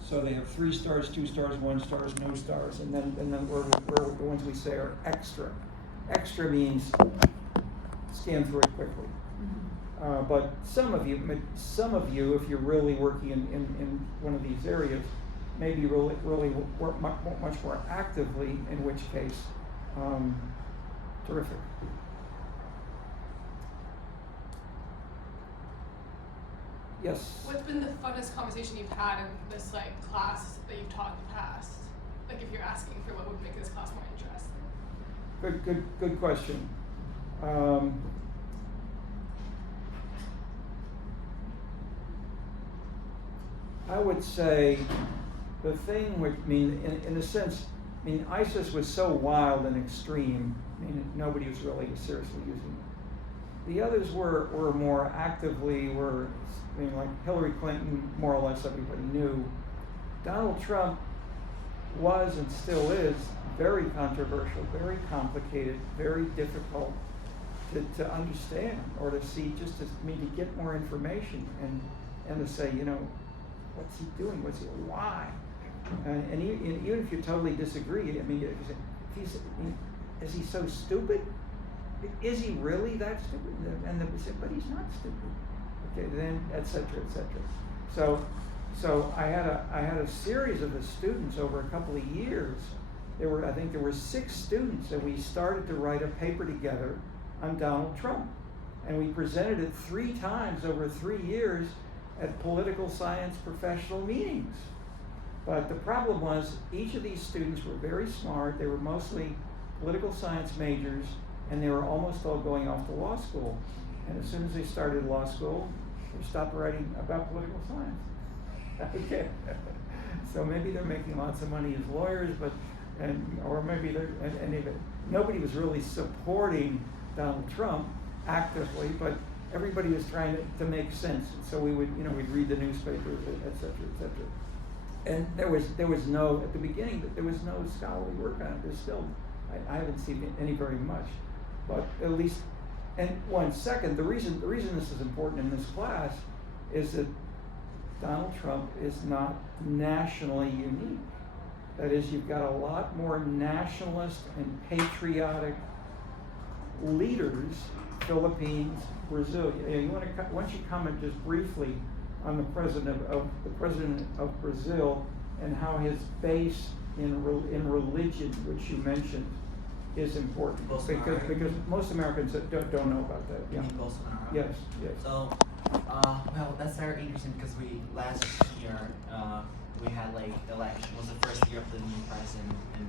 So they have 3 stars, 2 stars, 1 stars, no stars, and then we're the ones we say are extra. Extra means scan through it quickly. But some of you, if you're really working in one of these areas, maybe really work much more actively, in which case, terrific. Yes? What's been the funnest conversation you've had in this like class that you've taught in the past? Like if you're asking for what would make this class more interesting. Good question. I would say the thing which, in a sense, ISIS was so wild and extreme, nobody was really seriously using it. The others were more actively, like Hillary Clinton, more or less everybody knew. Donald Trump was and still is very controversial, very complicated, very difficult to understand or to see, just to get more information and to say, what's he doing? Why? And even if you totally disagree, is he so stupid? Is he really that stupid? But he's not stupid. Okay, then et cetera, et cetera. So I had a series of the students over a couple of years. I think there were 6 students, and we started to write a paper together on Donald Trump, and we presented it 3 times over 3 years at political science professional meetings. But the problem was, each of these students were very smart. They were mostly political science majors, and they were almost all going off to law school. And as soon as they started law school, they stopped writing about political science. Okay. So maybe they're making lots of money as lawyers, or maybe nobody was really supporting Donald Trump actively, but everybody was trying to make sense. So we would, we'd read the newspapers, et cetera, et cetera. And there was no, at the beginning, there was no scholarly work on it. There's still, I haven't seen any very much, but at least, and one second, the reason this is important in this class is that Donald Trump is not nationally unique. That is, you've got a lot more nationalist and patriotic leaders, Philippines, Brazil. Why don't you comment just briefly on the president of Brazil and how his base in religion, which you mentioned, is important, because most Americans don't know about that. Yeah. Bolsonaro. Yes. So, well, that's very interesting because last year we had election, was the first year of the new president, and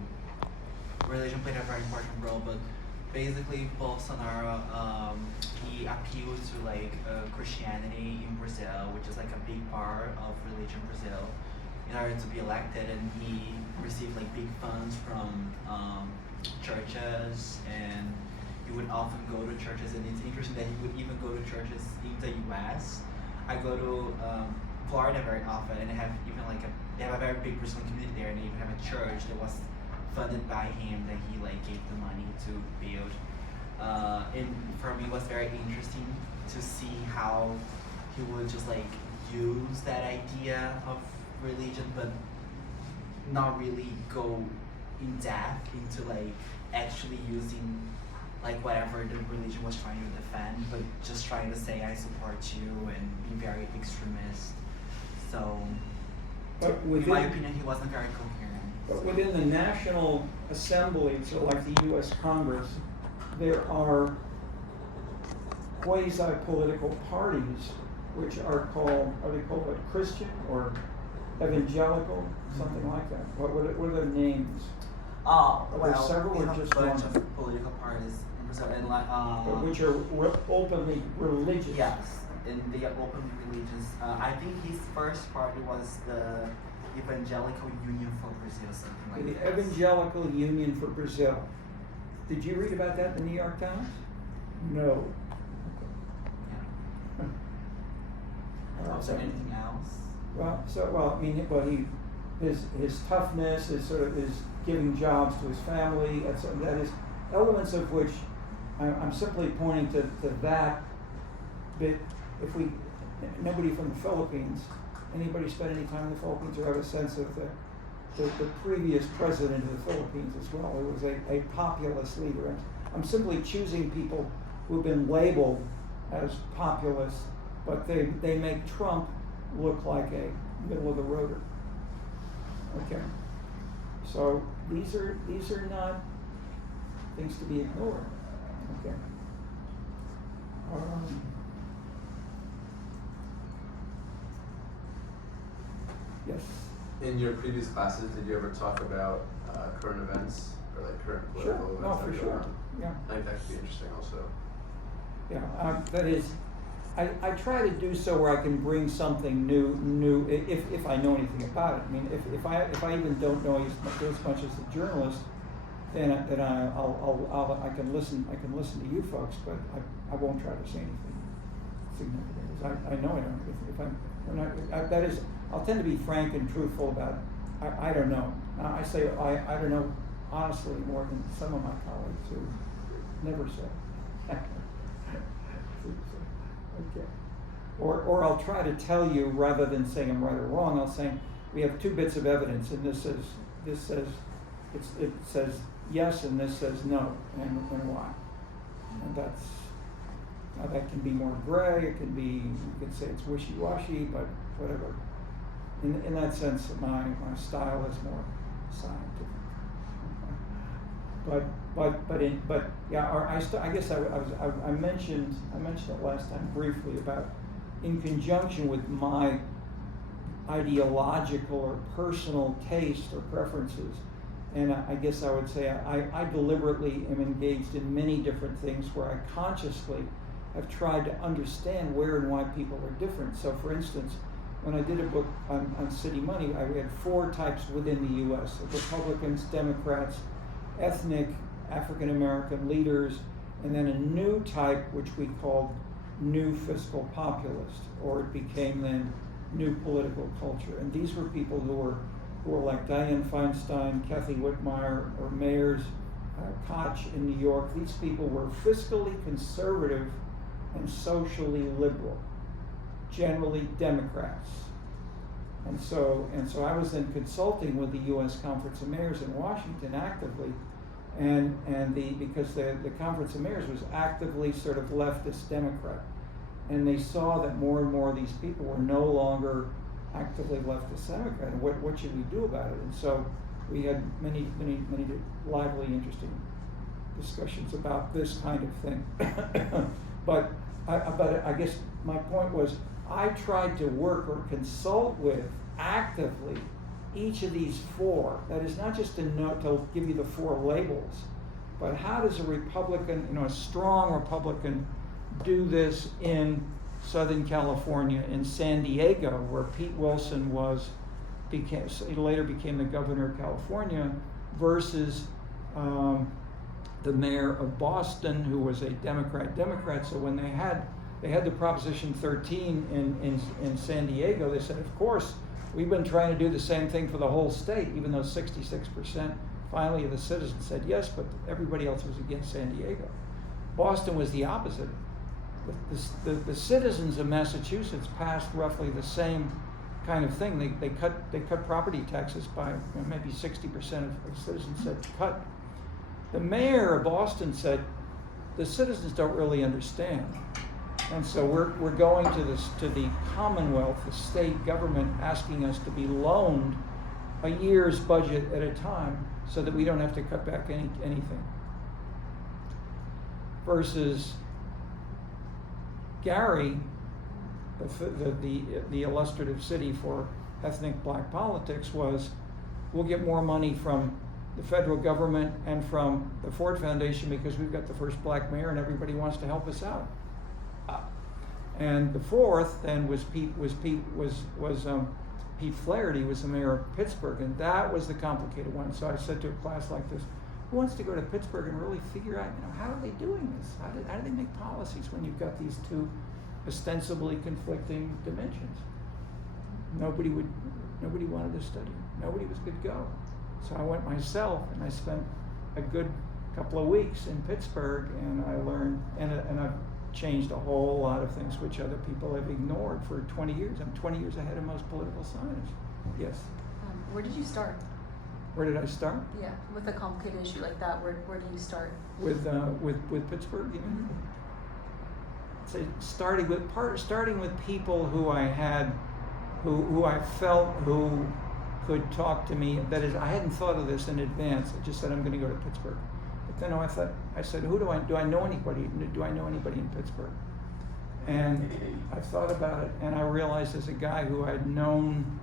religion played a very important role. But basically, Bolsonaro he appealed to Christianity in Brazil, which is a big part of religion in Brazil, in order to be elected, and he received big funds from churches, and he would often go to churches, and it's interesting that he would even go to churches in the US. I go to Florida very often, and they have even they have a very big Brazilian community there, and they even have a church that was funded by him that he gave the money to build. And for me, it was very interesting to see how he would just use that idea of religion, but not really go in depth into actually using whatever the religion was trying to defend, but just trying to say I support you and be very extremist. So, in my opinion, he wasn't very coherent. But within the National Assembly, so the U.S. Congress, there are quasi-political parties which are they called Christian or evangelical, something like that? What are their names? Well, there several we or have just a bunch one? of political parties in Brazil, and But which are openly religious. Yes, and they are openly religious. I think his first party was the Evangelical Union for Brazil, something like that. The Evangelical Union for Brazil. Did you read about that in the New York Times? No. Yeah. Was there anything else? His toughness, his giving jobs to his family, that is elements of which I'm simply pointing to that bit. If nobody from the Philippines, anybody spent any time in the Philippines or have a sense of the previous president of the Philippines as well? It was a populist leader. I'm simply choosing people who've been labeled as populists, but they make Trump look like a middle of the roader. Okay. So these are not things to be ignored. Okay. Yes. In your previous classes, did you ever talk about current events or like current political events? No, for that are sure. going on? Yeah. I think that could be interesting also. Yeah, that is, I try to do so where I can bring something new, if I know anything about it. I mean, if I even don't know as much as the journalist, then I can listen to you folks, but I won't try to say anything significant, because I know I don't. That is, I'll tend to be frank and truthful about I don't know. I say I don't know honestly more than some of my colleagues who never say. Okay. Or I'll try to tell you rather than saying I'm right or wrong. I'll say we have two bits of evidence, and this says it says yes, and this says no, and why. And that can be more gray. It can be, you can say it's wishy-washy, but whatever. In that sense, my style is more scientific. But yeah, I guess I mentioned it last time briefly about, in conjunction with my ideological or personal taste or preferences, and I guess I would say I deliberately am engaged in many different things where I consciously have tried to understand where and why people are different. So for instance, when I did a book on city money, I had 4 types within the U.S. Republicans, Democrats, ethnic African American leaders, and then a new type which we called new fiscal populist, or it became then new political culture. And these were people who were like Dianne Feinstein, Kathy Whitmire, or mayors, Koch in New York. These people were fiscally conservative and socially liberal, generally Democrats. And so I was then consulting with the U.S. Conference of Mayors in Washington actively, because the Conference of Mayors was actively sort of leftist Democrat, and they saw that more and more of these people were no longer actively leftist Democrat, and what should we do about it? And so we had many lively, interesting discussions about this kind of thing. But I guess my point was, I tried to work or consult with actively each of these 4. That is not just to give you the 4 labels, but how does a Republican, a strong Republican, do this in Southern California, in San Diego, where Pete Wilson later became the governor of California, versus the mayor of Boston, who was a Democrat. So when they had the Proposition 13 in San Diego, they said, of course, we've been trying to do the same thing for the whole state, even though 66% finally of the citizens said yes, but everybody else was against San Diego. Boston was the opposite. The citizens of Massachusetts passed roughly the same kind of thing. They cut property taxes by maybe 60% of citizens said cut. The mayor of Boston said the citizens don't really understand. And so we're going to the Commonwealth, the state government, asking us to be loaned a year's budget at a time so that we don't have to cut back anything. Versus Gary, the illustrative city for ethnic black politics, was we'll get more money from the federal government and from the Ford Foundation because we've got the first black mayor and everybody wants to help us out. And the fourth then was Pete Flaherty was the mayor of Pittsburgh, and that was the complicated one. So I said to a class like this, who wants to go to Pittsburgh and really figure out, how are they doing this? How do they make policies when you've got these 2 ostensibly conflicting dimensions? Nobody wanted to study. Nobody was good to go. So I went myself, and I spent a good couple of weeks in Pittsburgh, and I learned, and I've changed a whole lot of things which other people have ignored for 20 years. I'm 20 years ahead of most political scientists. Yes. Where did you start? Where did I start? Yeah, with a complicated issue like that, where do you start? With Pittsburgh, you mean? So starting with people who I had, who I felt who could talk to me. That is, I hadn't thought of this in advance. I just said I'm going to go to Pittsburgh. But then I said, do I know anybody? Do I know anybody in Pittsburgh? And I thought about it, and I realized there's a guy who I'd known,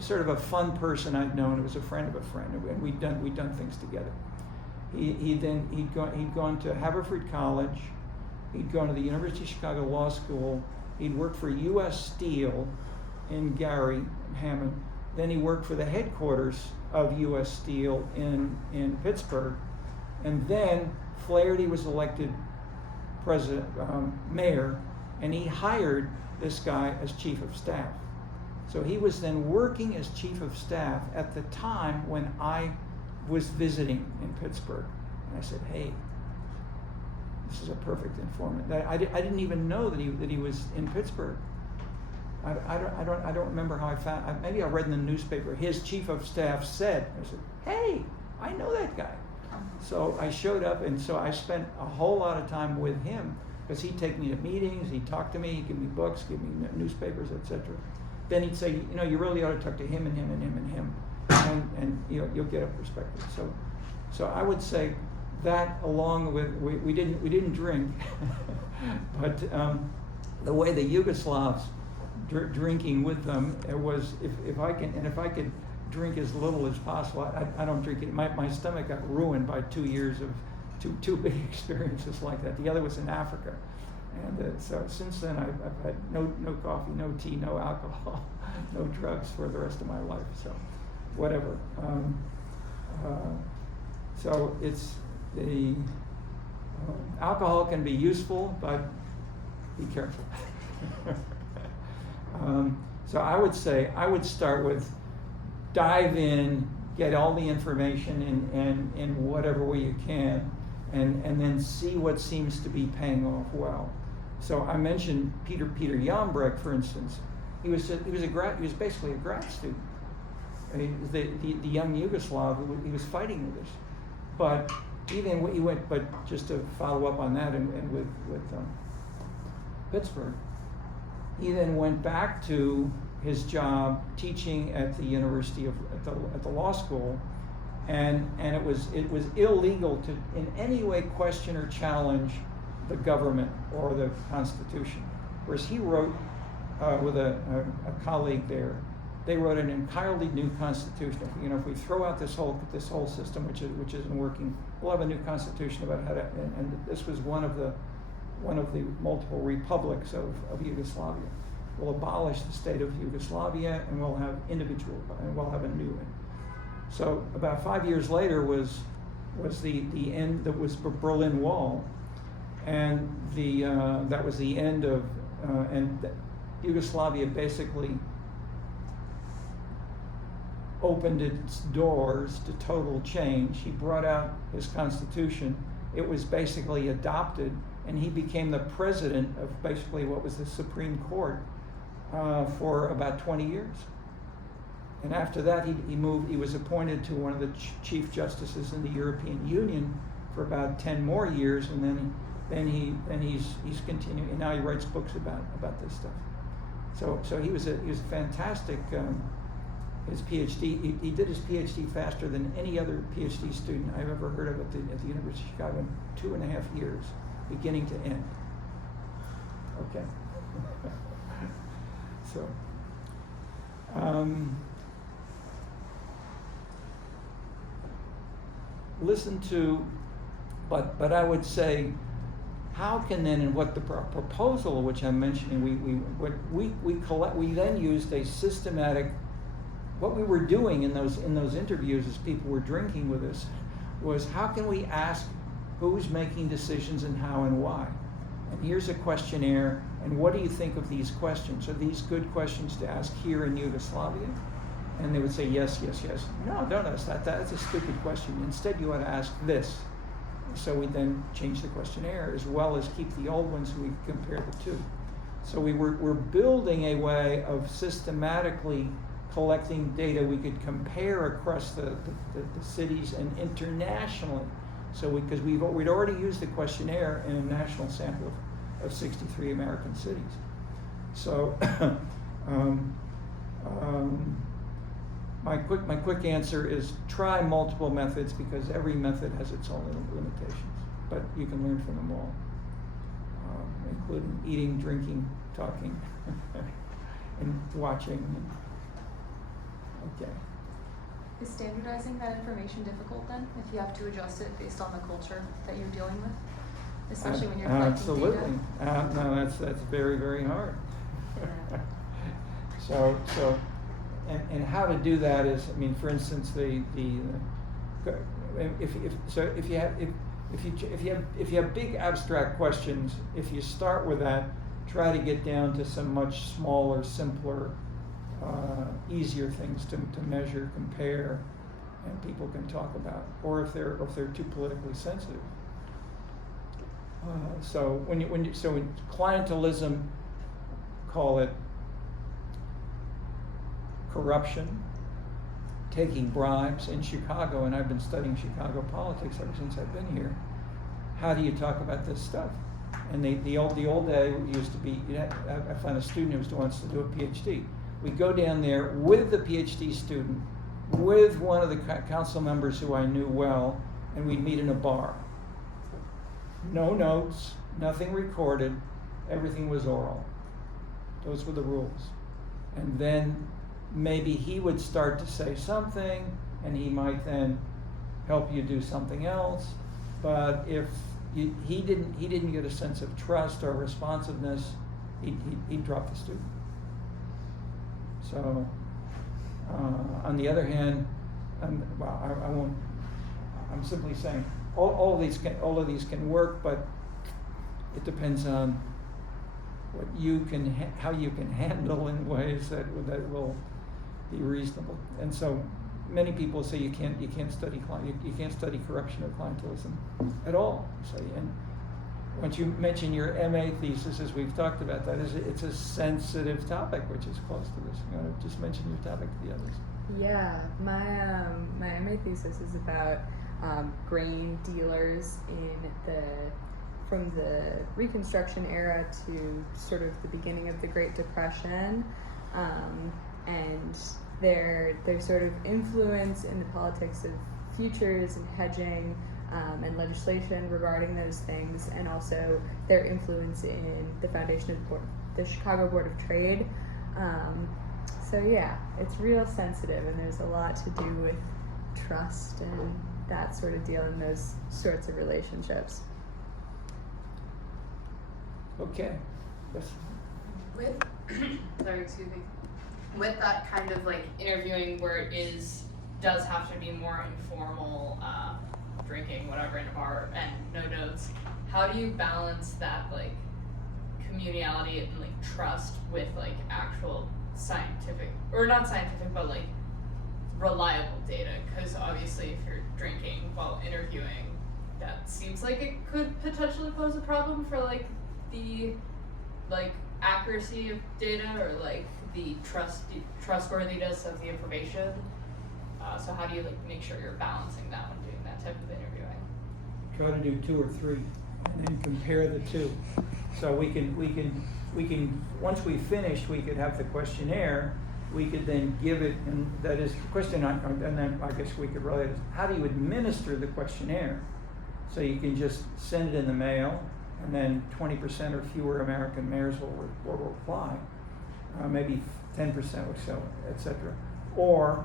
sort of a fun person I'd known. It was a friend of a friend, and we'd done things together. He'd gone to Haverford College. He'd gone to the University of Chicago Law School. He'd worked for U.S. Steel in Gary, Hammond. Then he worked for the headquarters of U.S. Steel in Pittsburgh. And then Flaherty was elected mayor, and he hired this guy as chief of staff. So he was then working as chief of staff at the time when I was visiting in Pittsburgh. And I said, hey, this is a perfect informant. I didn't even know that he was in Pittsburgh. I don't remember how I found. Maybe I read in the newspaper. His chief of staff said. I said, "Hey, I know that guy." So I showed up, and so I spent a whole lot of time with him because he'd take me to meetings, he'd talk to me, he'd give me books, give me newspapers, etc. Then he'd say, you really ought to talk to him and him and him and him, and you'll get a perspective. So I would say that, along with we didn't drink, but the way the Yugoslavs drinking with them, it was if I could drink as little as possible. I don't drink it. My stomach got ruined by 2 years of two big experiences like that. The other was in Africa, and so since then I've had no coffee, no tea, no alcohol, no drugs for the rest of my life. So whatever. So it's the alcohol can be useful, but be careful. So I would say I would start with dive in, get all the information in whatever way you can, and then see what seems to be paying off well. So I mentioned Peter Jambrecht, for instance. He was basically a grad student. I mean, the young Yugoslav he was fighting with us, but even he went. But just to follow up on that, and with Pittsburgh. He then went back to his job teaching at the university at the law school, and it was illegal to in any way question or challenge the government or the Constitution. Whereas he wrote with a colleague there, they wrote an entirely new Constitution. If we throw out this whole system which isn't working, we'll have a new Constitution about how to. And this was one of the multiple republics of Yugoslavia. We'll abolish the state of Yugoslavia, and we'll have a new one. So about 5 years later was the end. That was the Berlin Wall, and that was the end of and Yugoslavia basically opened its doors to total change. He brought out his constitution. It was basically adopted, and he became the president of basically what was the Supreme Court for about 20 years. And after that, he was appointed to one of the chief justices in the European Union for about 10 more years, and then he's continuing, and now he writes books about this stuff. So he was a fantastic. His PhD, he did his PhD faster than any other PhD student I've ever heard of at the University of Chicago, in 2.5 years, beginning to end. Okay. So, listen to, but I would say, how can then, and what the proposal which I'm mentioning, we then used a systematic. What we were doing in those interviews as people were drinking with us was, how can we ask who's making decisions and how and why? And here's a questionnaire, and what do you think of these questions? Are these good questions to ask here in Yugoslavia? And they would say yes, yes, yes. No, don't ask that. That's a stupid question. Instead, you ought to ask this. So we then change the questionnaire as well as keep the old ones so we compare the two. So we're building a way of systematically collecting data we could compare across the cities and internationally. So because we'd already used the questionnaire in a national sample of 63 American cities. So my quick answer is try multiple methods because every method has its own limitations, but you can learn from them all, including eating, drinking, talking, and watching. Okay. Is standardizing that information difficult then, if you have to adjust it based on the culture that you're dealing with? Especially when you're collecting absolutely. data? No, that's very, very hard. Yeah. So and how to do that is, I mean, for instance, if you have big abstract questions, if you start with that, try to get down to some much smaller, simpler, easier things to measure, compare, and people can talk about, or if they're too politically sensitive. So when clientelism, call it corruption, taking bribes in Chicago, and I've been studying Chicago politics ever since I've been here. How do you talk about this stuff? And the old day used to be, I found a student who wants to do a PhD. We go down there with the PhD student, with one of the council members who I knew well, and we'd meet in a bar. No notes, nothing recorded, everything was oral. Those were the rules. And then maybe he would start to say something, and he might then help you do something else. But if he didn't get a sense of trust or responsiveness, he'd drop the student. So, on the other hand, I won't. I'm simply saying all of these can work, but it depends on what how you can handle in ways that will be reasonable. And so, many people say you can't study corruption or clientelism at all. So, and once you mention your MA thesis, as we've talked about, it's a sensitive topic, which is close to this. You want to just mention your topic to the others? Yeah, my MA thesis is about grain dealers from the Reconstruction era to sort of the beginning of the Great Depression, and their sort of influence in the politics of futures and hedging. And legislation regarding those things, and also their influence in the foundation of the Chicago Board of Trade. So yeah, it's real sensitive, and there's a lot to do with trust and that sort of deal in those sorts of relationships. Okay. Yes. With that kind of like interviewing where it does have to be more informal, drinking, whatever, in a bar and no notes, how do you balance that like communality and like trust with like actual scientific, or not scientific, but like reliable data? Because obviously if you're drinking while interviewing, that seems like it could potentially pose a problem for like the like accuracy of data or like the trustworthiness of the information. So how do you like make sure you're balancing that when doing that type of interviewing? Try to do 2 or 3, and then compare the two. So we can once we finish, we could have the questionnaire. We could then give it, and that is the question. And then I guess we could relate it. How do you administer the questionnaire? So you can just send it in the mail, and then 20% or fewer American mayors will reply, maybe 10% or so, etc. Or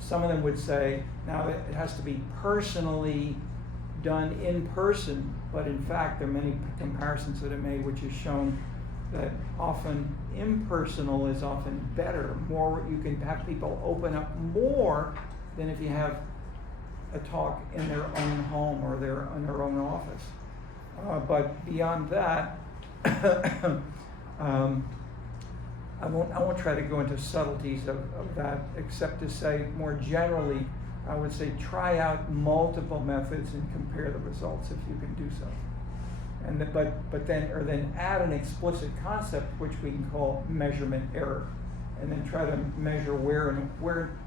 some of them would say, now it has to be personally done in person, but in fact there are many comparisons that are made which have shown that often impersonal is often better. More, you can have people open up more than if you have a talk in their own home or in their own office. But beyond that, I won't try to go into subtleties of that, except to say more generally, I would say try out multiple methods and compare the results if you can do so. And then add an explicit concept which we can call measurement error, and then try to measure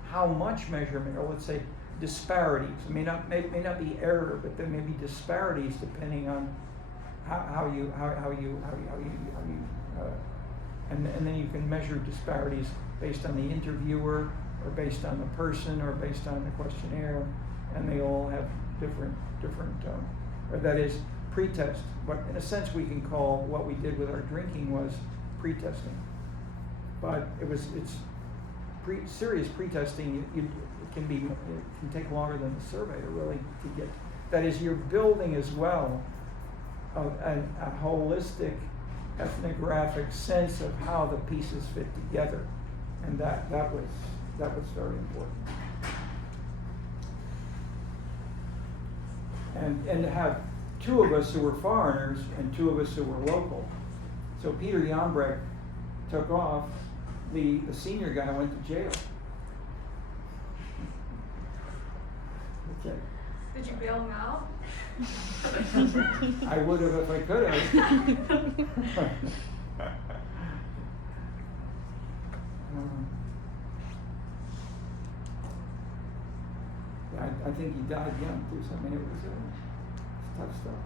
how much measurement, or let's say disparities. It may not be error, but there may be disparities depending on and then you can measure disparities based on the interviewer, or based on the person, or based on the questionnaire, and they all have different or that is pretest. But in a sense, we can call what we did with our drinking was pretesting. But serious pretesting. It can take longer than the survey to get. That is, you're building as well a holistic ethnographic sense of how the pieces fit together, and that was very important. And to have two of us who were foreigners and two of us who were local. So Peter Jambrecht took off. The senior guy went to jail. Okay. Did you bail him out? I would have if I could have. I think he died young too. So I mean, it was tough stuff.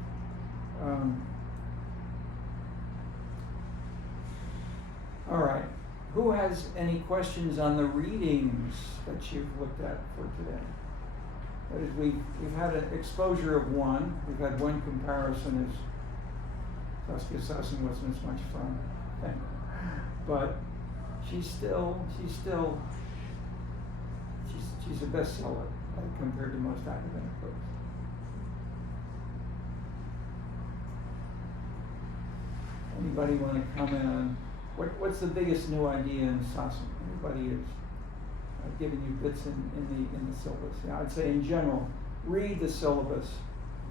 All right. Who has any questions on the readings that you've looked at for today? That is, we've had an exposure of one. We've had one comparison. As Saskia Sassen wasn't as much fun, but she's a bestseller compared to most academic books. Anybody want to comment on what's the biggest new idea in Sassen? Anybody is. I've given you bits in the syllabus. Yeah, I'd say in general, read the syllabus,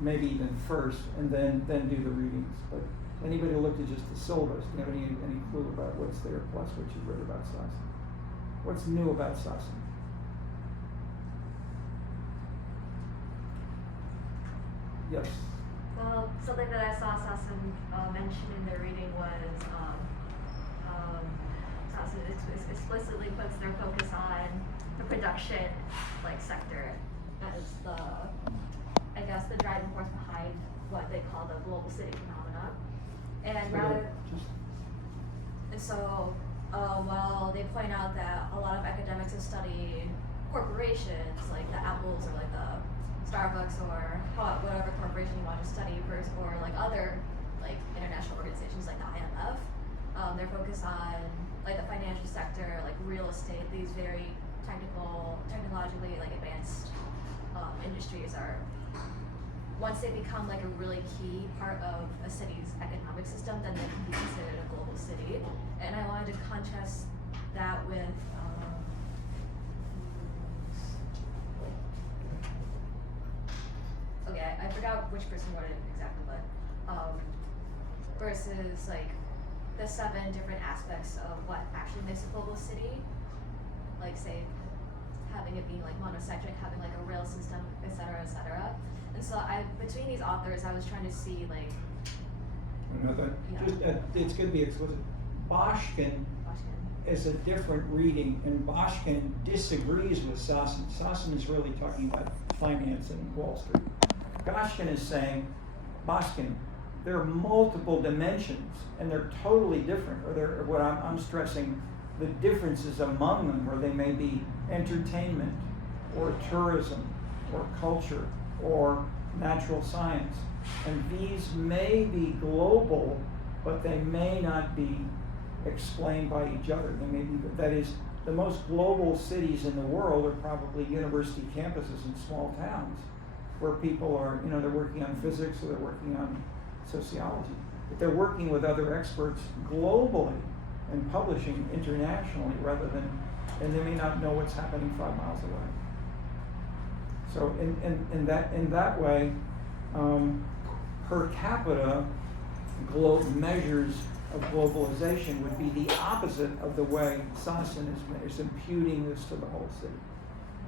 maybe even first, and then do the readings. But anybody looked at just the syllabus, do you have any clue about what's there plus what you've read about Sassen? What's new about Sassen? Yes. Well, something that I saw Sassen mention in the reading was Sassen explicitly puts their focus on the production sector as the driving force behind what they call the global city phenomena. And so while they point out that a lot of academics have studied corporations like the Apples or like the Starbucks or whatever corporation you want to study first, or like other international organizations like the IMF, they're focused on the financial sector, real estate. These very technologically advanced industries are, once they become a really key part of a city's economic system, then they can be considered a global city. And I wanted to contrast that with I forgot which person wrote it exactly, but versus the 7 different aspects of what actually makes a global city, say having it being monocentric, having a rail system, etc., etc. And so between these authors, I was trying to see it's going to be explicit. Boschkin is a different reading, and Boschkin disagrees with Sassen. Sassen is really talking about finance and Wall Street. Boschkin is saying, there are multiple dimensions, and they're totally different. Or what I'm stressing, the differences among them, where they may be entertainment, or tourism, or culture, or natural science. And these may be global, but they may not be explained by each other. They may be, that is, the most global cities in the world are probably university campuses in small towns, where people are, they're working on physics or they're working on sociology. But they're working with other experts globally and publishing internationally and they may not know what's happening 5 miles away. So in that way, per capita measures of globalization would be the opposite of the way Sasson is imputing this to the whole city.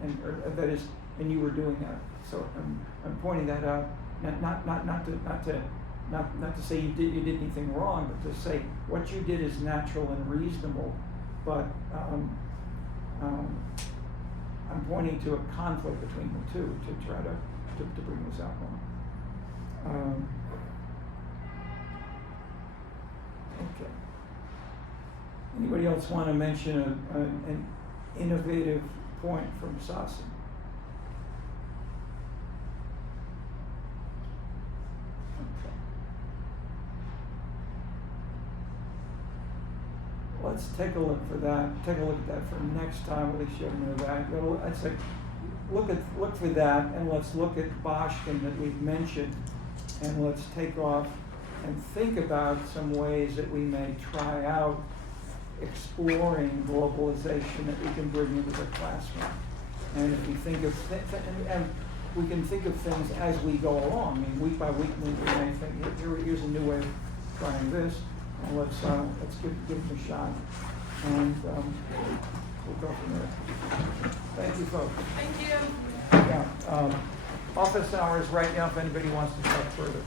And that is, and you were doing that. So I'm pointing that out, not to say you did anything wrong, but to say what you did is natural and reasonable. But I'm pointing to a conflict between the two to try to bring this out more. Okay. Anybody else want to mention an innovative point from Sasson? Okay. Let's take a look for that. Take a look at that for next time. At least you know that. I'd say look for that, and let's look at Boschkin that we've mentioned, and let's take off and think about some ways that we may try out exploring globalization that we can bring into the classroom. And if we think of and we can think of things as we go along. I mean, week by week, we may think, here's a new way of trying this, and let's give them a shot, and we'll go from there. Thank you, folks. Thank you. Yeah. Office hours right now. If anybody wants to talk further.